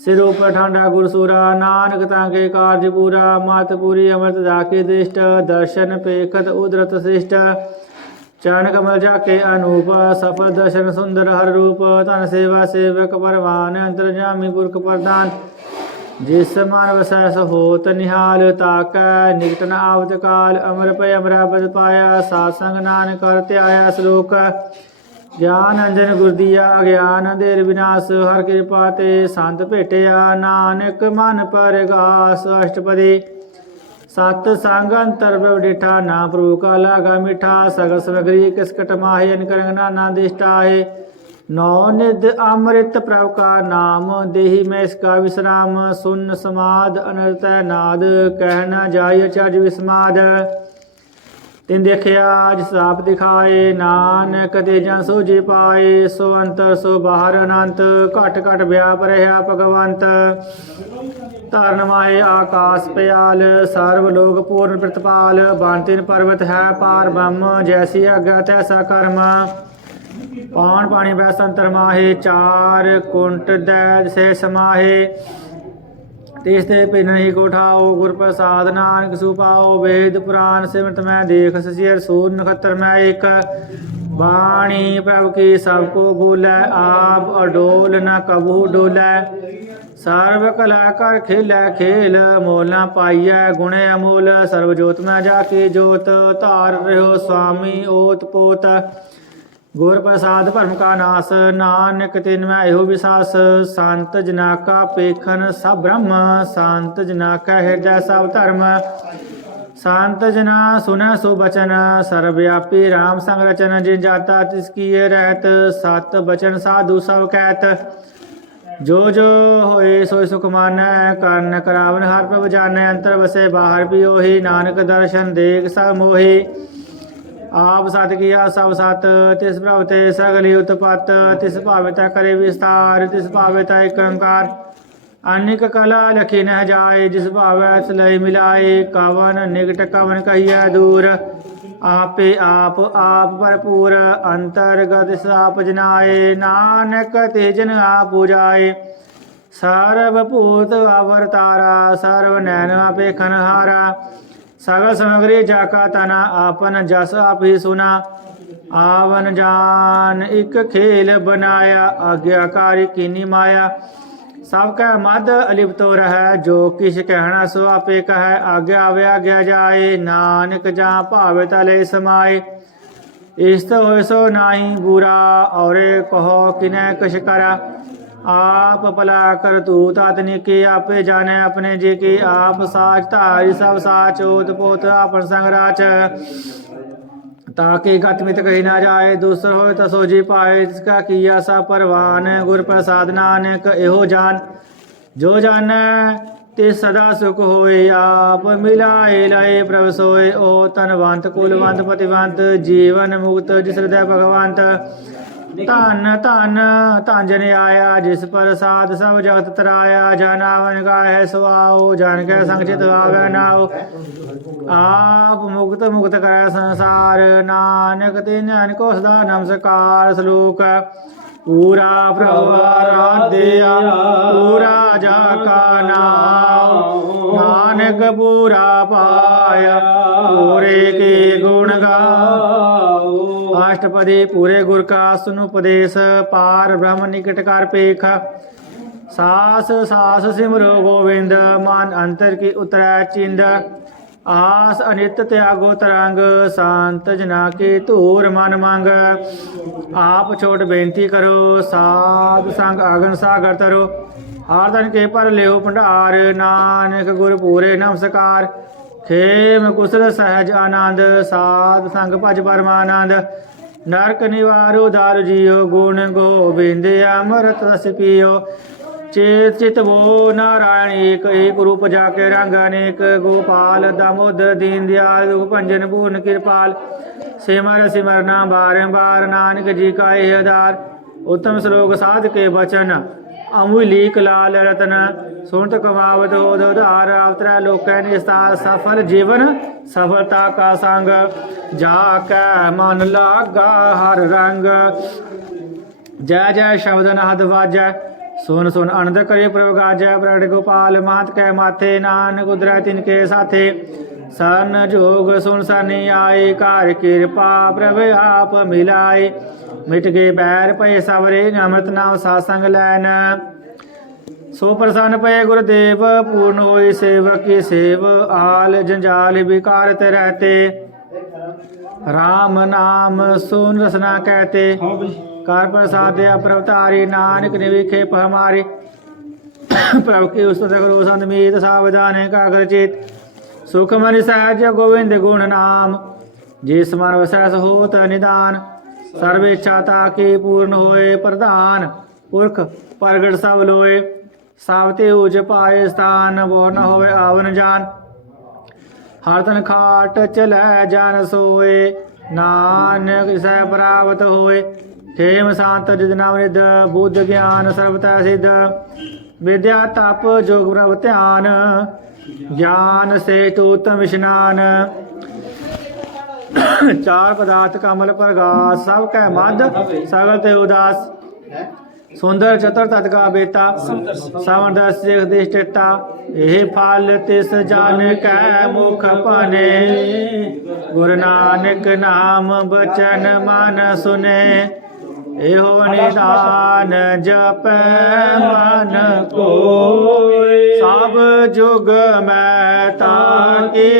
सिर ऊपर ठांडा गुरसुरा नानक ताके कार्य पूरा मात पूरी अमृत दाके दृष्ट दर्शन पेखत उदरत श्रेष्ठ चरण कमल जाके अनूप सफल दर्शन सुंदर हर रूप तन सेवा सेवक परवान अंतर्जामी पुरख प्रदान जिस मन वसैस होत निहाल ताकै निकट न आवत काल अमर पय अमरापद पाया सासंग नानक करते आया श्लोक ज्ञान अंजन गुर दिया अज्ञान अंधेर विनाश हर कृपा ते संत भेटिया नानक मन पर गास अष्टपदी सत संग अंतर प्रभ डिठा ना प्रभु का लागा मिठा सगल समग्री किसकट माहे अनकरंग नाना दिष्टाहे नौ निध अमृत प्रभ का नाम देहि में इसका विश्राम सुन समाद अनर्थ नाद कहना जाय चर्ज विस्माद तिन देखिया जिस आप दिखाए नानक तेजन सो जी पाए सो अंतर सो बाहर अनंत घट घट व्याप रहा भगवंत धरन माए आकाश पयाल सर्व लोक पूर्ण प्रतिपाल बांतिन पर्वत है पार ब्रह्म जैसी आज्ञा तैसा कर्म पान पानी बैसंतर माहे चार कुंट दैद से समाहे तीसते पिन ही को उठाओ गुर प्रसाद नानक सुपाओ वेद पुराण सिमरत मैं देख ससियर सूर नखत्र मैं एक वाणी प्रभु की सबको बोलै आप अडोल न कबू डोलै ਸਰਬ ਕਲਾ ਕਰ ਖੇਲੇ ਖੇਲ ਮੋਲ ਨਾ ਪਾਈਐ ਗੁਣ ਅਮੋਲ ਸਰਬ ਜੋਤ ਮੈਂ ਜਾ ਕੇ ਜੋਤ ਧਾਰ ਰਹਿਓ ਸੁਆਮੀ ਓਤ ਪੋਤ ਗੁਰ ਪ੍ਰਸਾਦ ਭਰਮ ਕਾ ਨਾਸ ਨਾਨਕ ਤਿਨ ਮੈਂ ਇਹੋ ਵਿਸਾਸ ਸੰਤ ਜਨਾ ਕਾ ਪੇਖਨ ਸਭ ਬ੍ਰਹਮ ਸੰਤ ਜਨਾ ਕਾ ਹਿਰਦੈ ਸਭ ਧਰਮ ਸੰਤ जना सुन सो बचन सर्वव्यापी राम संग रचन जिन जाता तिसकी ये रहत सत बचन साधु सब कहत जो जो होए सोई सुख मानै कर्ण करावन हर प्रभ जानै अंतर बसे बाहर भी ओहि नानक दर्शन देख सब मोहि आप सत किया सब सत तिस प्रभ ते सगली उत्पत तिस भाविता करे विस्तार तिस भाविता एक ओंकार अनिक कला लखी न जाए जिस भावै सलय मिलाए कवन निकट कवन कहिए दूर आपे आप भरपूर अंतर्गत साप जनाए नानक तेजन आप बुझाए सर्वभूत अवतारा सर्व नैन अपेखन हारा सगल सामग्री जाका तना आपन जस आप ही सुना आवन जान एक खेल बनाया आज्ञाकारी कीनी माया सब कह मद अलिप्तो रह जो किश कहना सो आपे कह आज्ञा आवे आज्ञा जाए नानक जहाँ भावे तले समाए इस्त हो सो नाही बुरा और कहो किने कश करा आप भला कर तू तातनी के आपे जाने अपने जे की आप साच धारी सब साच ओत पोत आपन संग राच ताकि गतमित कही ना जाए दूसर हो तसो जी पाए जिसका किया सा परवान गुर प्रसाद नानक एहो जान जो जान ते सदा सुख होए आप मिलाए लाए प्रभ सोए ओ तनवंत कुलवंत पतिवंत जीवन मुक्त जिस हृदय भगवंत धन धन धंजन आया जिस प्रसाद सब जगत तराया जनावन गाय सुआओ जान के संचित आवे नाओ आप मुक्त मुक्त करे संसार नानक तिन को सदा नमस्कार श्लोक पूरा प्रभु आराध्या पूरा जाका नाम नानक पूरा पाया पूरे के गुण गाओ अष्टपदी पूरे गुर का सुनु उपदेश पार ब्रह्म निकट कर पेख सास सास सिमरो गोविंद मन अंतर की उतरै चिंद आस अनित त्यागो तरंग शांत जना के धूर मन मंग आप छोट बेनती करो साध संग अगन सागर तरो आर्दन के पर लेहो भंडार नानक गुर पूरे नमस्कार खेम कुशल सहज आनंद साध संग भज परमानंद नरक निवारो दारु जियो गुण गोबिंद अमृत रस पियो चेत चित वो नारायण एक रूप जाके रंग अनेक गोपाल दामोदर दीन दयाल भंजन पूर्ण कृपाल सिमर सिमर नाम बारंबार नानक जी का यह आधार उत्तम श्लोक साध के वचन अमूलिक लाल रतन सुनत कमावत हो उधार अवतरा लोक निस्तार सफल जीवन सफलता का संग जाके मन लागा हर रंग जय जय शब्द नाद वाजय सुन सुन आनंद करे प्रभु गाजय प्रगट गोपाल मात कै माथे नानक उदरै तिनके साथे सन जोग सुन सनी आए कार कृपा प्रभु आप मिलाए मिट गए बैर पय सवरे अमृत नाम सासंग लैन सो प्रसन्न पय गुरुदेव पूर्ण होई सेवक की सेव आल जंजाल विकारत रहते राम नाम सुन रसना कहते कर प्रसाद प्रभतारी नानक निविखे हमारे प्रभु की उस्तुत करो संतमीत सावधान कागर चित सुख मन सहज गोविंद गुण नाम जिस मन वसैस होत निदान सर्व इच्छा ताकि पूर्ण होए प्रधान पुरख प्रगट सब लोए सावते उज पाए स्थान वो न होए आवन जान हर तन खाट चलै जान सोए नानक सह प्राप्त होए खेम शांत जिदनाम निध बुद्ध ज्ञान सर्वतः सिद्ध विद्या तप जोग प्रभ ध्यान ज्ञान से उत्तम स्नान चार पदार्थ कमल प्रगास सब कह मद सगल ते उदास सुंदर चतुर तत् का बेता सावन दस दिष्टा यह फल तिस जान कै मुख पने गुरु नानक नाम बचन मन सुने ਇਹੋ ਨਿਦਾਨ ਜਪੈ ਮਨ ਕੋਇ ਸਭ ਜੁਗ ਮੈਂ ਤਾਕੀ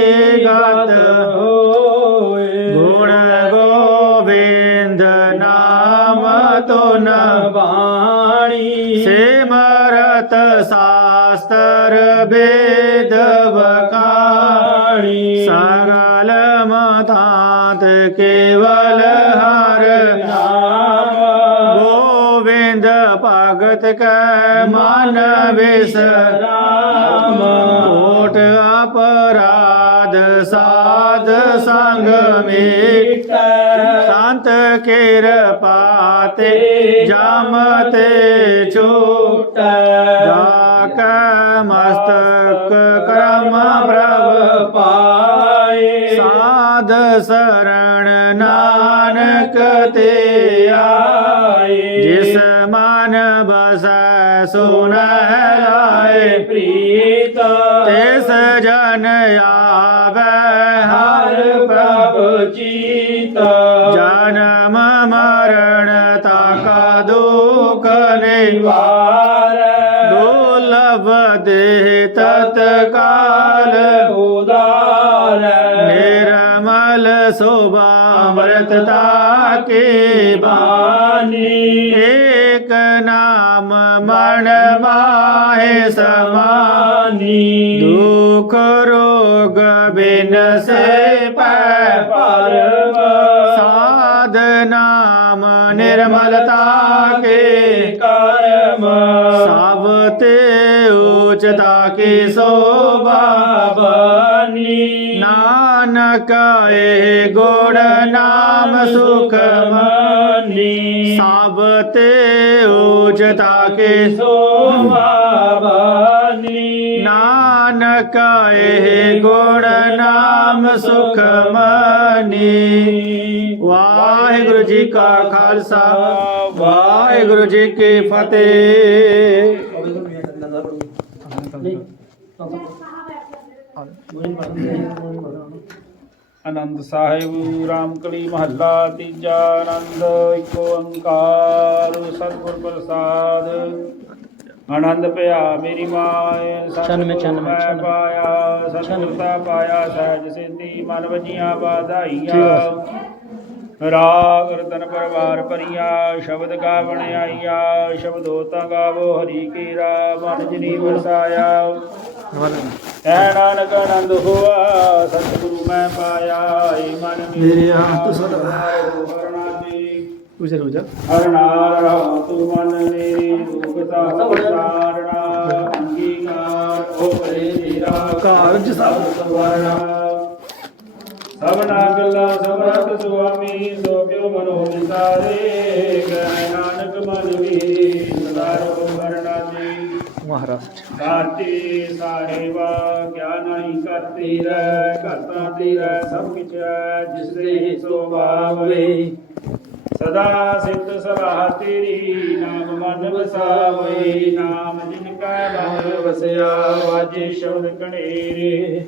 ਗਤ ਹੋਏ ਗੁਣ ਗੋਬਿੰਦ ਨਾਮ ਤੁਨ ਬਾਣੀ ਸਿਮਰਤ ਸ਼ਾਸਤਰ ਵੇਦ ਵਖਾਣੀ ਸਗਲ ਮਤਾਂਤ ਕੇਵਲ ਹਰ ਨਾਮ ਗੋਬਿੰਦ ਭਗਤ ਕੈ ਮਨ ਵਿਸਰਾਮ ਕੋਟ ਅਪਰਾਧ ਸਾਧ ਸੰਗ ਮਿਟੈ ਸੰਤ ਕਿਰਪਾ ਤੇ ਜਮ ਤੇ ਛੂਟੈ ਜਾ ਕੈ ਮਸਤਕ ਕਰਮ ਪ੍ਰਭ ਪਾਏ ਸਾਧ ਸਰਣ ਨਾਨਕ ਤੇ ਆਏ ਜਿਸ ਮਨ ਬਸੈ ਸੋ ਨਹਿ ਲਾਏ ਪ੍ਰੀਤ ਤਿਸ ਜਨ ਆਵੈ ਹਰ ਪ੍ਰਭ ਚੀਤ ਜਨਮ ਮਰਨ ਤਾਕਾ ਦੁਖ ਨਿਵਾਰੈ ਦੁਰਲਭ ਦੇਹ ਤਤਕਾਲ ਉਦਾਰੈ ਨਿਰਮਲ ਸੋਭਾ ਅੰਮ੍ਰਿਤ ਤਾਕੇ ਬਾਣੀ ਏਕ ਨਾਮ ਮਨ ਮਾਹਿ ਸਮਾਨੀ ਦੁਖ ਰੋਗ ਬਿਨ ਸੇ ਪੈ ਪਰਮ ਸਾਧ ਨਾਮ ਨਿਰਮਲਤਾ ਕੇ ਕਰਮ ਸਭ ਤੇ ਉਚਤਾ ਕੀ ਸੋਭਾ ਬਨੀ ਨਾਨਕ ਇਹ ਗੁਣ ਨਾਮ ਸੁਖ ਮਨੀ ਸਭ ਤੇ ਉਚਤਾ ਕੀ ਸੋਭਾ ਬਨੀ ਨਾਨਕ ਇਹ ਗੁਣ ਨਾਮ ਸੁਖ ਮਨੀ ਵਾਹਿਗੁਰੂ ਜੀ ਕਾ ਖਾਲਸਾ ਵਾਹਿਗੁਰੂ ਜੀ ਕੀ ਫਤਿਹ ਆਨੰਦ ਸਾਹਿਬ ਰਾਮਕਲੀ ਮਹੱਲਾ ਤੀਜਾ। ਆਨੰਦ ਏਕ ਓੰਕਾਰ ਸਤਿਗੁਰ ਪ੍ਰਸਾਦ। ਆਨੰਦ ਭਇਆ ਮੇਰੀ ਮਾਏ ਸਤਿਗੁਰ ਮੈਂ ਪਾਇਆ ਸਤਿਗੁਰਤਾ ਪਾਇਆ ਸਹਿਜ ਸਿੱਧੀ ਮਨ ਵਜੀਆਂ ਬਾਧਾਈਆਂ ਰਾਗ ਰਤਨ ਪਰਵਾਰ ਭਰੀਆ ਸ਼ਬਦ ਗਾਵਣ ਆਈਆ ਸ਼ਬਦੋ ਤਾਂ ਗਾਵੋ ਹਰੀ ਕੀਰਾ ਮਨ ਜਿਨੀ ਵਸਾਇਆ ਐ ਨਾਨਕ ਆਨੰਦ ਹੋਆ ਸਤਿਗੁਰੂ ਮੈਂ ਪਾਇਆ ਏ ਮਨ ਮੇਰੇ ਹੱਥ ਸਦਾ ਹੋ ਜਾ ਹਰ ਨਾਲ ਰਹੁ ਤੂੰ ਮਨ ਮੇਰੀ ਦੁਖਤਾ ਸਾਰਣਾ ਅੰਗੀਕਾਰ ਹੋ ਪਰੇ ਤੇਰਾ ਕਾਰਜ ਸਭ ਸਵਰਣਾ ਸਭਨਾ ਗੱਲਾਂ ਸਮਰਥ ਸੁਆਮੀ ਸੋ ਕਿਉ ਮਨੋ ਵਿਸਾਰੇ ਗਏ ਨਾਨਕ ਮਨ ਮੇਰੀ ਸਦਾ ਰਹੋ ਵਰਣਾ ਜੀ ਮਹਾਰਾਜ ਕਾਤੇ ਸਾਰੇ ਵਾ ਕਿਆ ਨਹੀਂ ਕਰਤੇ ਰਹਿ ਕਰਤਾ ਤੇਰਾ ਸਭ ਕਿਛ ਹੈ ਜਿਸ ਦੇ ਸੋ ਭਾਵੇ ਸਦਾ ਸਿੱਧ ਸਲਾਹ ਤੇਰੀ ਨਾਮ ਮਨ ਵਸਾਵੇ ਨਾਮ ਜਿਨ ਕਾ ਮਨ ਵਸਿਆ ਵਾਜੇ ਸ਼ਬਦ ਕਣੇਰੇ